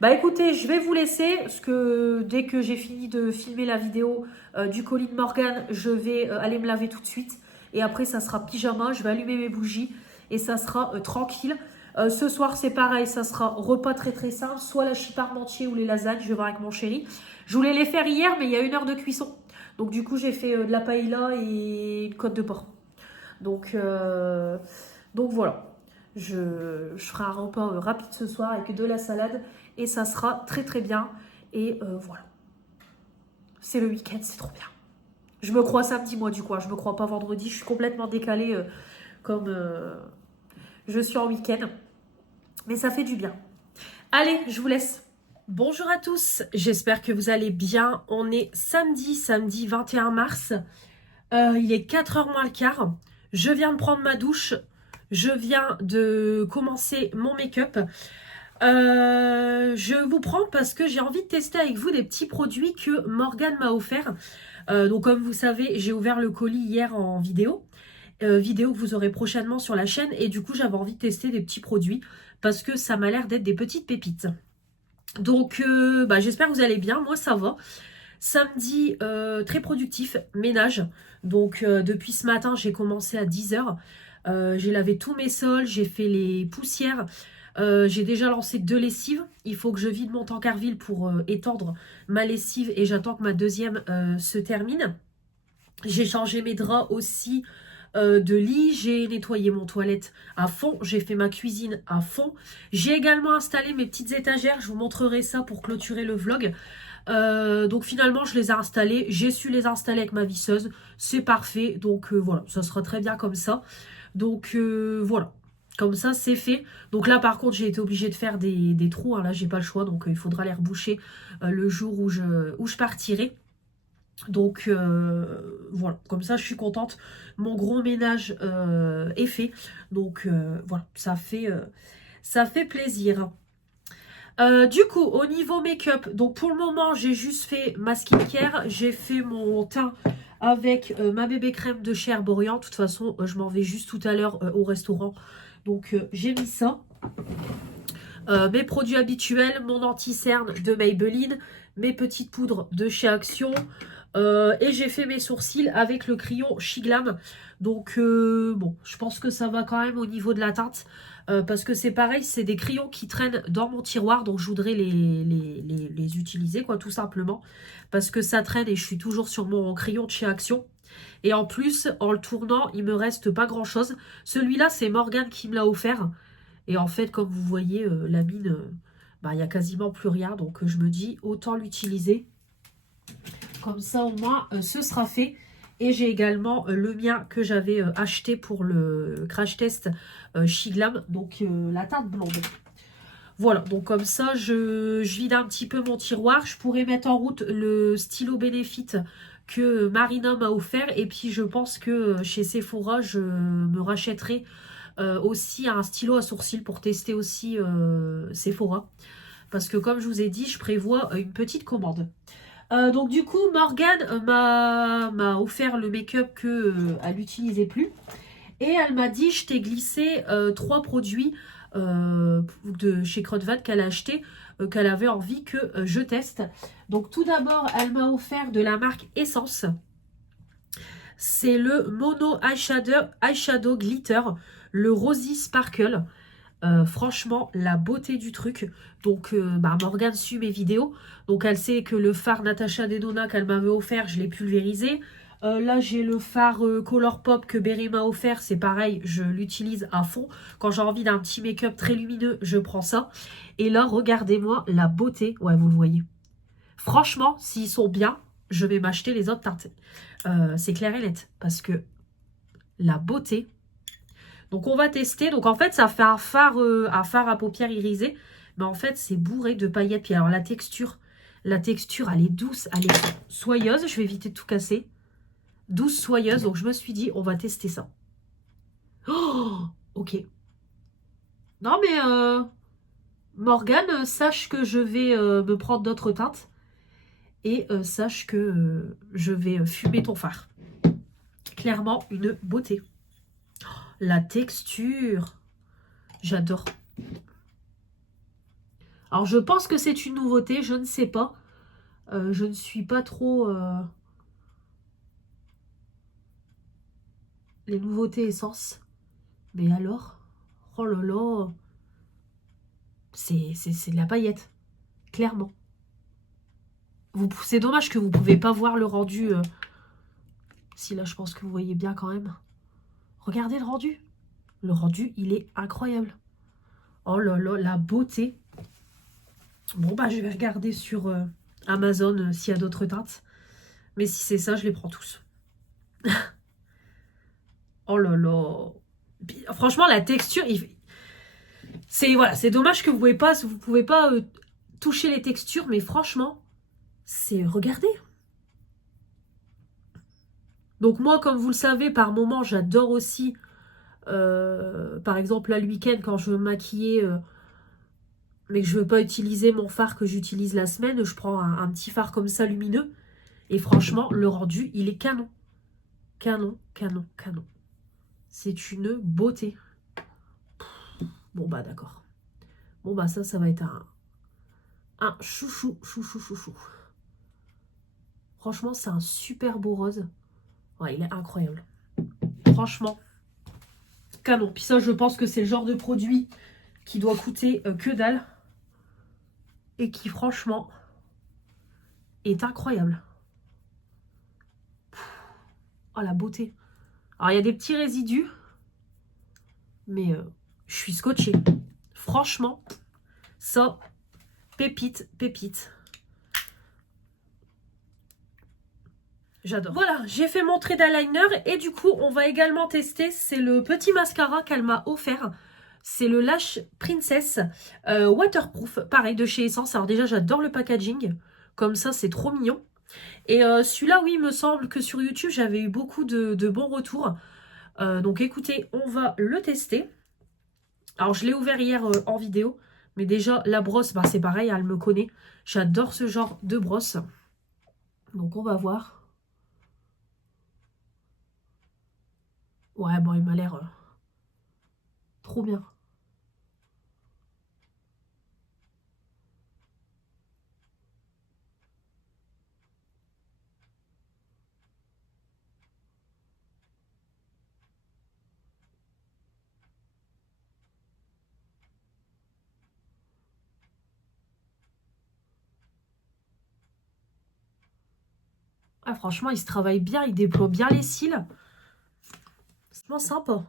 Bah écoutez, je vais vous laisser, parce que dès que j'ai fini de filmer la vidéo du colis de Morgane, je vais aller me laver tout de suite. Et après, ça sera pyjama, je vais allumer mes bougies et ça sera tranquille. Ce soir, c'est pareil, ça sera repas très très simple, soit la chip parmentier ou les lasagnes, je vais voir avec mon chéri. Je voulais les faire hier, mais il y a 1 heure de cuisson. Donc du coup, j'ai fait de la paella et une côte de porc. Donc voilà. Je ferai un repas rapide ce soir avec de la salade et ça sera très très bien. Et voilà. C'est le week-end, c'est trop bien. Je me crois samedi, moi, du coup. Je me crois pas vendredi. Je suis complètement décalée comme je suis en week-end. Mais ça fait du bien. Allez, je vous laisse. Bonjour à tous. J'espère que vous allez bien. On est samedi 21 mars. Il est 4h moins le quart. Je viens de prendre ma douche. Je viens de commencer mon make-up. Je vous prends parce que j'ai envie de tester avec vous des petits produits que Morgane m'a offert. Donc comme vous savez, j'ai ouvert le colis hier en vidéo. Vidéo que vous aurez prochainement sur la chaîne. Et du coup, j'avais envie de tester des petits produits parce que ça m'a l'air d'être des petites pépites. Donc j'espère que vous allez bien. Moi, ça va. Samedi, très productif, ménage. Donc depuis ce matin, j'ai commencé à 10h. J'ai lavé tous mes sols, j'ai fait les poussières. J'ai déjà lancé 2 lessives. Il faut que je vide mon tankerville pour étendre ma lessive et j'attends que ma deuxième se termine. J'ai changé mes draps aussi de lit. J'ai nettoyé mon toilette à fond. J'ai fait ma cuisine à fond. J'ai également installé mes petites étagères. Je vous montrerai ça pour clôturer le vlog. Donc finalement je les ai installés, j'ai su les installer avec ma visseuse, c'est parfait, donc voilà, ça sera très bien comme ça. Donc voilà, comme ça c'est fait. Donc là par contre j'ai été obligée de faire des trous, hein. Là j'ai pas le choix, donc il faudra les reboucher le jour où je partirai. Donc voilà, comme ça je suis contente, mon gros ménage est fait, donc voilà, ça fait plaisir. Du coup, au niveau make-up, donc pour le moment, j'ai juste fait ma skincare. J'ai fait mon teint avec ma bébé crème de chez Herborian. De toute façon, je m'en vais juste tout à l'heure au restaurant. Donc, j'ai mis ça. Mes produits habituels, mon anti-cerne de Maybelline, mes petites poudres de chez Action. Et j'ai fait mes sourcils avec le crayon Shiglam. Donc, bon, je pense que ça va quand même au niveau de la teinte. Parce que c'est pareil, c'est des crayons qui traînent dans mon tiroir, donc je voudrais les utiliser, quoi, tout simplement. Parce que ça traîne et je suis toujours sur mon crayon de chez Action. Et en plus, en le tournant, il me reste pas grand-chose. Celui-là, c'est Morgane qui me l'a offert. Et en fait, comme vous voyez, la mine, il n'y a quasiment plus rien. Donc je me dis, autant l'utiliser. Comme ça, au moins, ce sera fait. Et j'ai également le mien que j'avais acheté pour le crash test Shiglam, donc la teinte blonde. Voilà, donc comme ça, je vide un petit peu mon tiroir. Je pourrais mettre en route le stylo Benefit que Marina m'a offert. Et puis, je pense que chez Sephora, je me rachèterai aussi un stylo à sourcils pour tester aussi Sephora. Parce que comme je vous ai dit, je prévois une petite commande. Donc du coup, Morgane m'a offert le make-up qu'elle n'utilisait plus. Et elle m'a dit, je t'ai glissé 3 produits de chez Crotvat qu'elle a acheté, qu'elle avait envie que je teste. Donc tout d'abord, elle m'a offert de la marque Essence. C'est le Mono Eyeshadow Glitter, le Rosy Sparkle. Franchement, la beauté du truc. Donc, Morgane suit mes vidéos. Donc, elle sait que le fard Natasha Denona qu'elle m'avait offert, je l'ai pulvérisé. Là, j'ai le fard Colourpop que Berry m'a offert. C'est pareil, je l'utilise à fond. Quand j'ai envie d'un petit make-up très lumineux, je prends ça. Et là, regardez-moi la beauté. Ouais, vous le voyez. Franchement, s'ils sont bien, je vais m'acheter les autres teintes. C'est clair et net. Parce que la beauté... Donc on va tester. Donc en fait, ça fait un fard à paupières irisées. Mais en fait, c'est bourré de paillettes. Puis alors la texture, elle est douce, elle est soyeuse. Je vais éviter de tout casser. Douce, soyeuse. Donc je me suis dit, on va tester ça. Oh, ok. Non mais Morgane, sache que je vais me prendre d'autres teintes. Et sache que je vais fumer ton fard. Clairement, une beauté. La texture. J'adore. Alors, je pense que c'est une nouveauté. Je ne sais pas. Je ne suis pas trop... les nouveautés essence. Mais alors... Oh là là. C'est de la paillette. Clairement. C'est dommage que vous ne pouvez pas voir le rendu. Si là, je pense que vous voyez bien quand même. Regardez le rendu. Le rendu, il est incroyable. Oh là là, la beauté. Bon, bah, je vais regarder sur Amazon s'il y a d'autres teintes. Mais si c'est ça, je les prends tous. Oh là là. Puis, franchement, la texture, c'est voilà, c'est dommage que vous pouvez pas toucher les textures, mais franchement, c'est regardez. Donc moi, comme vous le savez, par moment, j'adore aussi, par exemple, là, le week-end, quand je veux me maquiller, mais que je veux pas utiliser mon fard que j'utilise la semaine, je prends un petit fard comme ça, lumineux. Et franchement, le rendu, il est canon. Canon, canon, canon. C'est une beauté. Bon, bah, d'accord. Bon, bah, ça va être un chouchou, chouchou, chouchou. Franchement, c'est un super beau rose. Ouais, il est incroyable. Franchement, canon. Puis ça, je pense que c'est le genre de produit qui doit coûter que dalle. Et qui, franchement, est incroyable. Oh, la beauté. Alors, il y a des petits résidus. Mais je suis scotchée. Franchement, ça, pépite, pépite. J'adore. Voilà, j'ai fait mon trait d'eyeliner et du coup, on va également tester. C'est le petit mascara qu'elle m'a offert. C'est le Lash Princess Waterproof, pareil, de chez Essence. Alors déjà, j'adore le packaging. Comme ça, c'est trop mignon. Et celui-là, oui, il me semble que sur YouTube, j'avais eu beaucoup de bons retours. Donc écoutez, on va le tester. Alors, je l'ai ouvert hier en vidéo. Mais déjà, la brosse, bah, c'est pareil, elle me connaît. J'adore ce genre de brosse. Donc, on va voir. Ouais, bon, il m'a l'air trop bien. Ah, franchement, il se travaille bien, il déploie bien les cils. C'est vraiment sympa.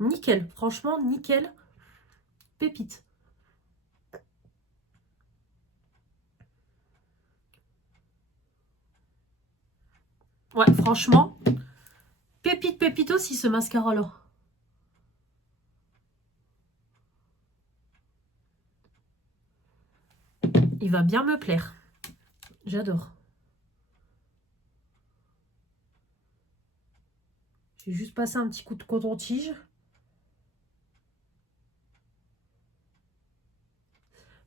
Nickel, franchement, nickel. Pépite. Ouais, franchement, pépite, pépite aussi ce mascara-là. Il va bien me plaire. J'adore. J'ai juste passé un petit coup de coton-tige.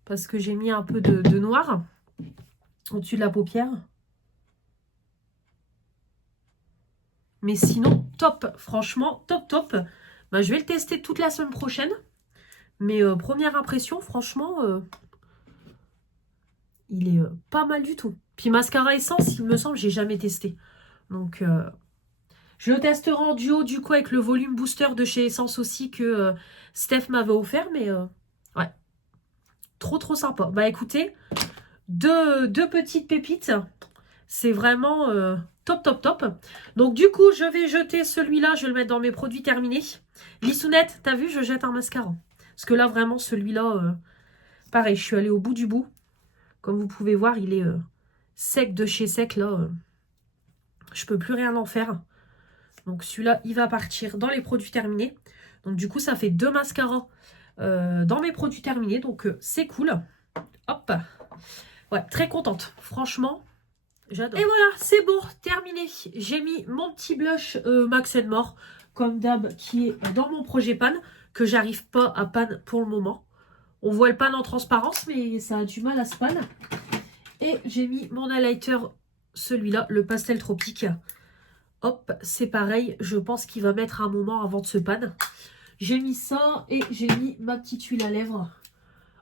Parce que j'ai mis un peu de noir au-dessus de la paupière. Mais sinon, top. Franchement, top, top. Bah, je vais le tester toute la semaine prochaine. Mais première impression, franchement, il est pas mal du tout. Puis mascara essence, il me semble, j'ai jamais testé. Donc, je le testerai en duo du coup avec le volume booster de chez Essence aussi que Steph m'avait offert. Mais ouais, trop trop sympa. Bah écoutez, deux petites pépites. C'est vraiment top, top, top. Donc du coup, je vais jeter celui-là. Je vais le mettre dans mes produits terminés. Lissounette, t'as vu, je jette un mascara. Parce que là, vraiment, celui-là, pareil, je suis allée au bout du bout. Comme vous pouvez voir, il est sec de chez sec, là. Je peux plus rien en faire. Donc celui-là, il va partir dans les produits terminés. Donc du coup, ça fait 2 mascaras dans mes produits terminés. Donc c'est cool. Hop. Ouais, très contente. Franchement, j'adore. Et voilà, c'est bon, terminé. J'ai mis mon petit blush Max More, comme d'hab, qui est dans mon projet pan, que j'arrive pas à pan pour le moment. On voit le pan en transparence, mais ça a du mal à se pan. Et j'ai mis mon highlighter, celui-là, le pastel tropique. Hop, c'est pareil, je pense qu'il va mettre un moment avant de se pan. J'ai mis ça et j'ai mis ma petite huile à lèvres.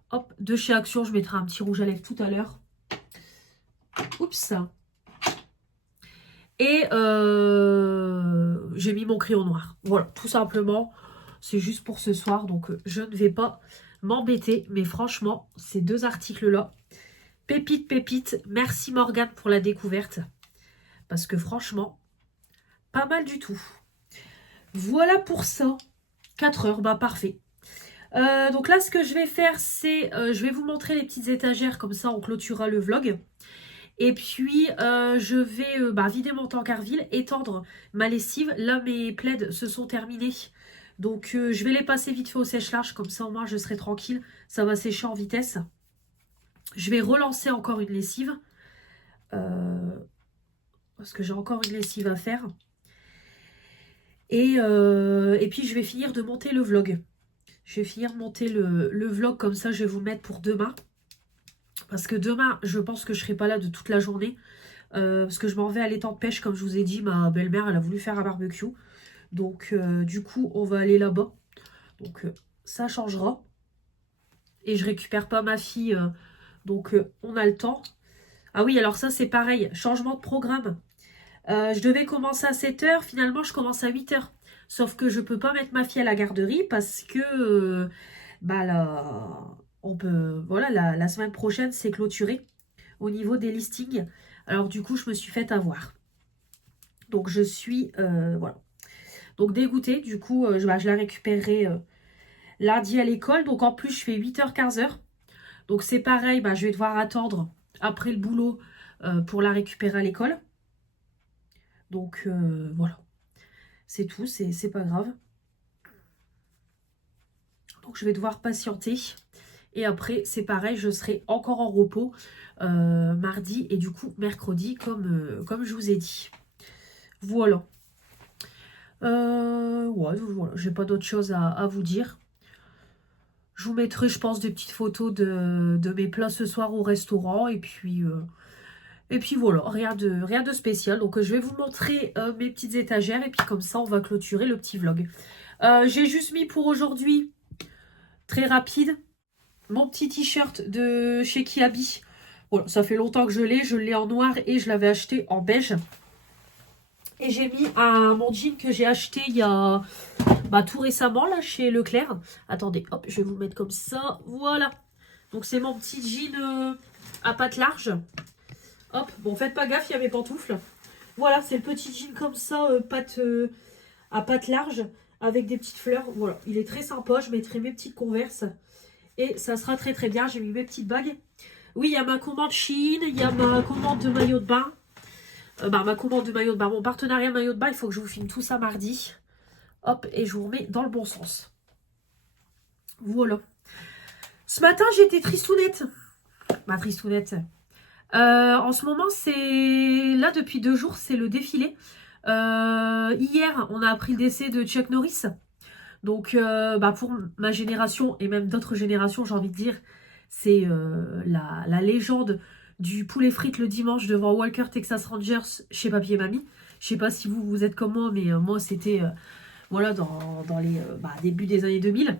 Hop, de chez Action, je mettrai un petit rouge à lèvres tout à l'heure. Oups. Et j'ai mis mon crayon noir. Voilà, tout simplement. C'est juste pour ce soir, donc je ne vais pas m'embêter. Mais franchement, ces 2 articles-là, pépite, pépite. Merci Morgane pour la découverte. Parce que franchement, pas mal du tout. Voilà pour ça. 4 heures, bah parfait. Donc là, ce que je vais faire, c'est... je vais vous montrer les petites étagères, comme ça on clôturera le vlog. Et puis, je vais vider mon tankerville, étendre ma lessive. Là, mes plaids se sont terminés. Donc, je vais les passer vite fait au sèche-linge. Comme ça, au moins, je serai tranquille. Ça va sécher en vitesse. Je vais relancer encore une lessive. Parce que j'ai encore une lessive à faire. Et puis, je vais finir de monter le vlog. Je vais finir de monter le vlog. Comme ça, je vais vous mettre pour demain. Parce que demain, je pense que je ne serai pas là de toute la journée. Parce que je m'en vais à l'étang de pêche, comme je vous ai dit. Ma belle-mère, elle a voulu faire un barbecue. Donc, du coup, on va aller là-bas. Donc, ça changera. Et je récupère pas ma fille. Donc, on a le temps. Ah oui, alors ça, c'est pareil. Changement de programme. Je devais commencer à 7 h. Finalement, je commence à 8 h. Sauf que je peux pas mettre ma fille à la garderie parce que... voilà, la semaine prochaine, c'est clôturé au niveau des listings. Alors, du coup, je me suis fait avoir. Donc, je suis... voilà. Donc, dégoûtée. Du coup, je la récupérerai lundi à l'école. Donc, en plus, je fais 8 h, 15 h. Donc, c'est pareil. Je vais devoir attendre après le boulot pour la récupérer à l'école. Donc, voilà. C'est tout. C'est pas grave. Donc, je vais devoir patienter. Et après, c'est pareil, je serai encore en repos mardi et du coup mercredi, comme je vous ai dit. Voilà. Ouais, voilà, j'ai pas d'autre chose à vous dire. Je vous mettrai, je pense, des petites photos de mes plats ce soir au restaurant. Et puis voilà, rien de spécial. Donc, je vais vous montrer mes petites étagères. Et puis comme ça, on va clôturer le petit vlog. J'ai juste mis pour aujourd'hui, très rapide, mon petit t-shirt de chez Kiabi. Voilà, ça fait longtemps que je l'ai en noir et je l'avais acheté en beige. Et j'ai mis mon jean que j'ai acheté il y a tout récemment là chez Leclerc. Attendez, hop, je vais vous mettre comme ça. Voilà. Donc c'est mon petit jean à pattes larges. Hop, bon faites pas gaffe, il y a mes pantoufles. Voilà, c'est le petit jean comme ça, à pattes larges avec des petites fleurs. Voilà, il est très sympa. Je mettrai mes petites Converse. Et ça sera très très bien. J'ai mis mes petites bagues. Oui, il y a ma commande Shein. Il y a ma commande de maillot de bain. Ma commande de maillot de bain. Mon partenariat maillot de bain. Il faut que je vous filme tout ça mardi. Hop, et je vous remets dans le bon sens. Voilà. Ce matin, j'étais tristounette. Ma tristounette. En ce moment, c'est... Là, depuis 2 jours, c'est le défilé. Hier, on a appris le décès de Chuck Norris. Donc, pour ma génération et même d'autres générations, j'ai envie de dire, c'est la légende du poulet frites le dimanche devant Walker Texas Rangers chez Papy et Mamie. Je sais pas si vous êtes comme moi, mais moi, c'était voilà, dans les début des années 2000.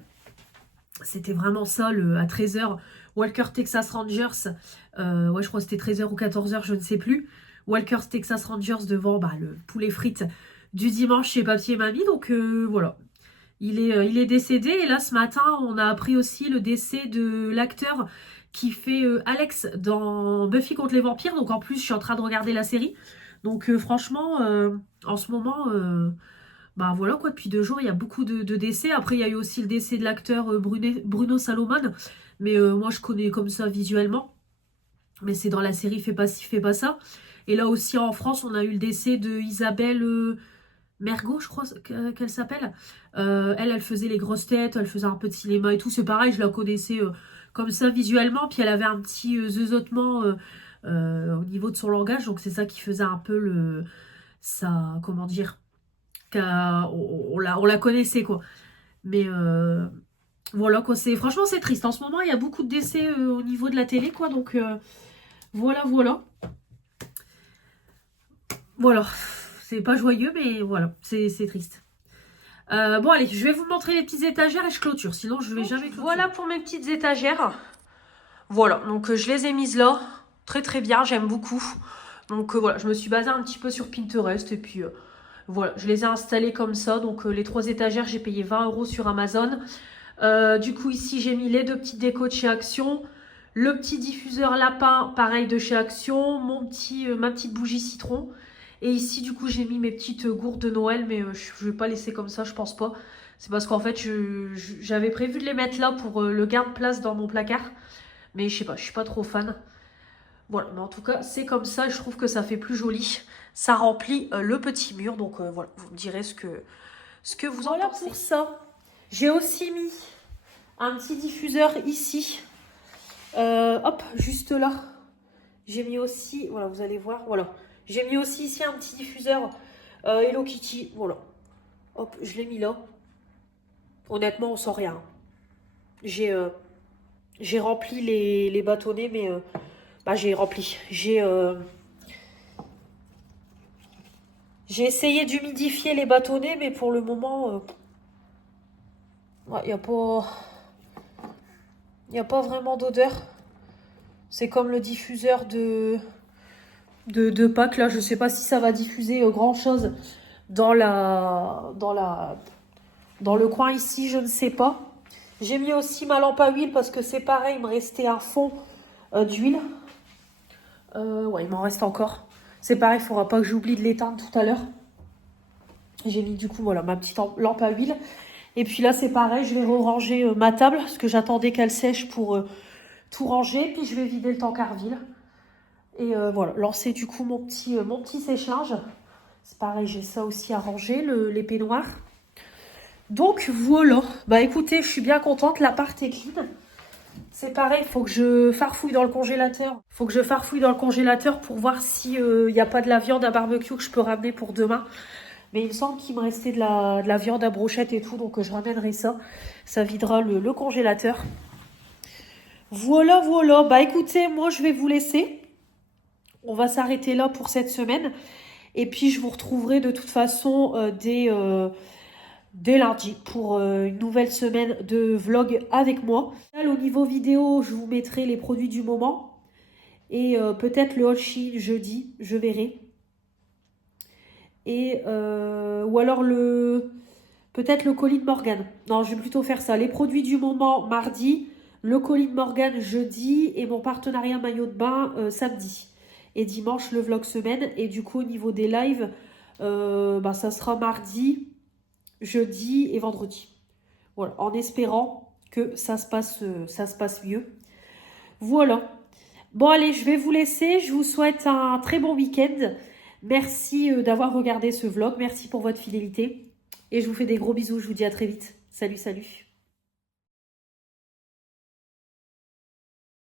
C'était vraiment ça, à 13 h, Walker Texas Rangers. Ouais, je crois que c'était 13 h ou 14 h, je ne sais plus. Walker Texas Rangers devant le poulet frites du dimanche chez Papy et Mamie. Donc, voilà. Il est décédé et là ce matin on a appris aussi le décès de l'acteur qui fait Alex dans Buffy contre les vampires. Donc en plus, je suis en train de regarder la série. Donc franchement, en ce moment, bah voilà quoi, depuis 2 jours, il y a beaucoup de décès. Après, il y a eu aussi le décès de l'acteur Bruno Salomon. Mais moi, je connais comme ça visuellement. Mais c'est dans la série Fais pas ci, fais pas ça. Et là aussi en France, on a eu le décès de Isabelle Mergo, je crois qu'elle s'appelle. Elle faisait les grosses têtes, elle faisait un peu de cinéma et tout. C'est pareil, je la connaissais comme ça visuellement. Puis elle avait un petit zeuzotement au niveau de son langage. Donc c'est ça qui faisait un peu ça, comment dire, on la connaissait quoi. Mais voilà quoi, franchement c'est triste. En ce moment, il y a beaucoup de décès au niveau de la télé quoi. Donc voilà, voilà. Voilà. C'est pas joyeux, mais voilà, c'est triste. Bon, allez, je vais vous montrer les petites étagères et je clôture. Sinon, je vais jamais clôturer. Voilà pour mes petites étagères. Voilà, donc je les ai mises là. Très, très bien, j'aime beaucoup. Donc voilà, je me suis basée un petit peu sur Pinterest. Et puis voilà, je les ai installées comme ça. Donc les 3 étagères, j'ai payé 20 € sur Amazon. Du coup, ici, j'ai mis les 2 petites décos de chez Action. Le petit diffuseur lapin, pareil de chez Action. Ma petite bougie citron. Et ici, du coup, j'ai mis mes petites gourdes de Noël, mais je ne vais pas laisser comme ça, je pense pas. C'est parce qu'en fait, j'avais prévu de les mettre là pour le garde-place dans mon placard. Mais je sais pas, je suis pas trop fan. Voilà, mais en tout cas, c'est comme ça, je trouve que ça fait plus joli. Ça remplit le petit mur, donc voilà, vous me direz ce que vous en pensez. Voilà pour ça. J'ai aussi mis un petit diffuseur ici. Hop, juste là. J'ai mis aussi, voilà, vous allez voir, voilà. J'ai mis aussi ici un petit diffuseur Hello Kitty, voilà. Hop, je l'ai mis là. Honnêtement, on sent rien. J'ai rempli les bâtonnets, mais bah, j'ai rempli. J'ai essayé d'humidifier les bâtonnets, mais pour le moment, il n'y a pas vraiment d'odeur. C'est comme le diffuseur de Pâques, là, je sais pas si ça va diffuser grand chose dans le coin ici, je ne sais pas. J'ai mis aussi ma lampe à huile parce que c'est pareil, il me restait un fond d'huile. Ouais, il m'en reste encore. C'est pareil, il ne faudra pas que j'oublie de l'éteindre tout à l'heure. J'ai mis du coup, voilà, ma petite lampe à huile. Et puis là, c'est pareil, je vais ranger ma table parce que j'attendais qu'elle sèche pour tout ranger. Puis je vais vider le Tancarville. Et voilà, lancer du coup mon petit sèche-linge. C'est pareil, j'ai ça aussi à ranger, les peignoirs. Donc voilà, bah écoutez, je suis bien contente, l'appart est clean. C'est pareil, il faut que je farfouille dans le congélateur. Il faut que je farfouille dans le congélateur pour voir s'il n'y a pas de la viande à barbecue que je peux ramener pour demain. Mais il me semble qu'il me restait de la viande à brochette et tout, donc je ramènerai ça. Ça videra le congélateur. Voilà, voilà. Bah écoutez, moi je vais vous laisser. On va s'arrêter là pour cette semaine. Et puis je vous retrouverai de toute façon dès lundi pour une nouvelle semaine de vlog avec moi. Au niveau vidéo, je vous mettrai les produits du moment. Et peut-être le haul Shein jeudi, je verrai. Et ou alors peut-être le colis de Morgane. Non, je vais plutôt faire ça. Les produits du moment mardi, le colis de Morgane jeudi et mon partenariat maillot de bain samedi. Et dimanche, le vlog semaine. Et du coup, au niveau des lives, bah, ça sera mardi, jeudi et vendredi. Voilà, en espérant que ça se passe mieux. Voilà. Bon, allez, je vais vous laisser. Je vous souhaite un très bon week-end. Merci d'avoir regardé ce vlog. Merci pour votre fidélité. Et je vous fais des gros bisous. Je vous dis à très vite. Salut, salut.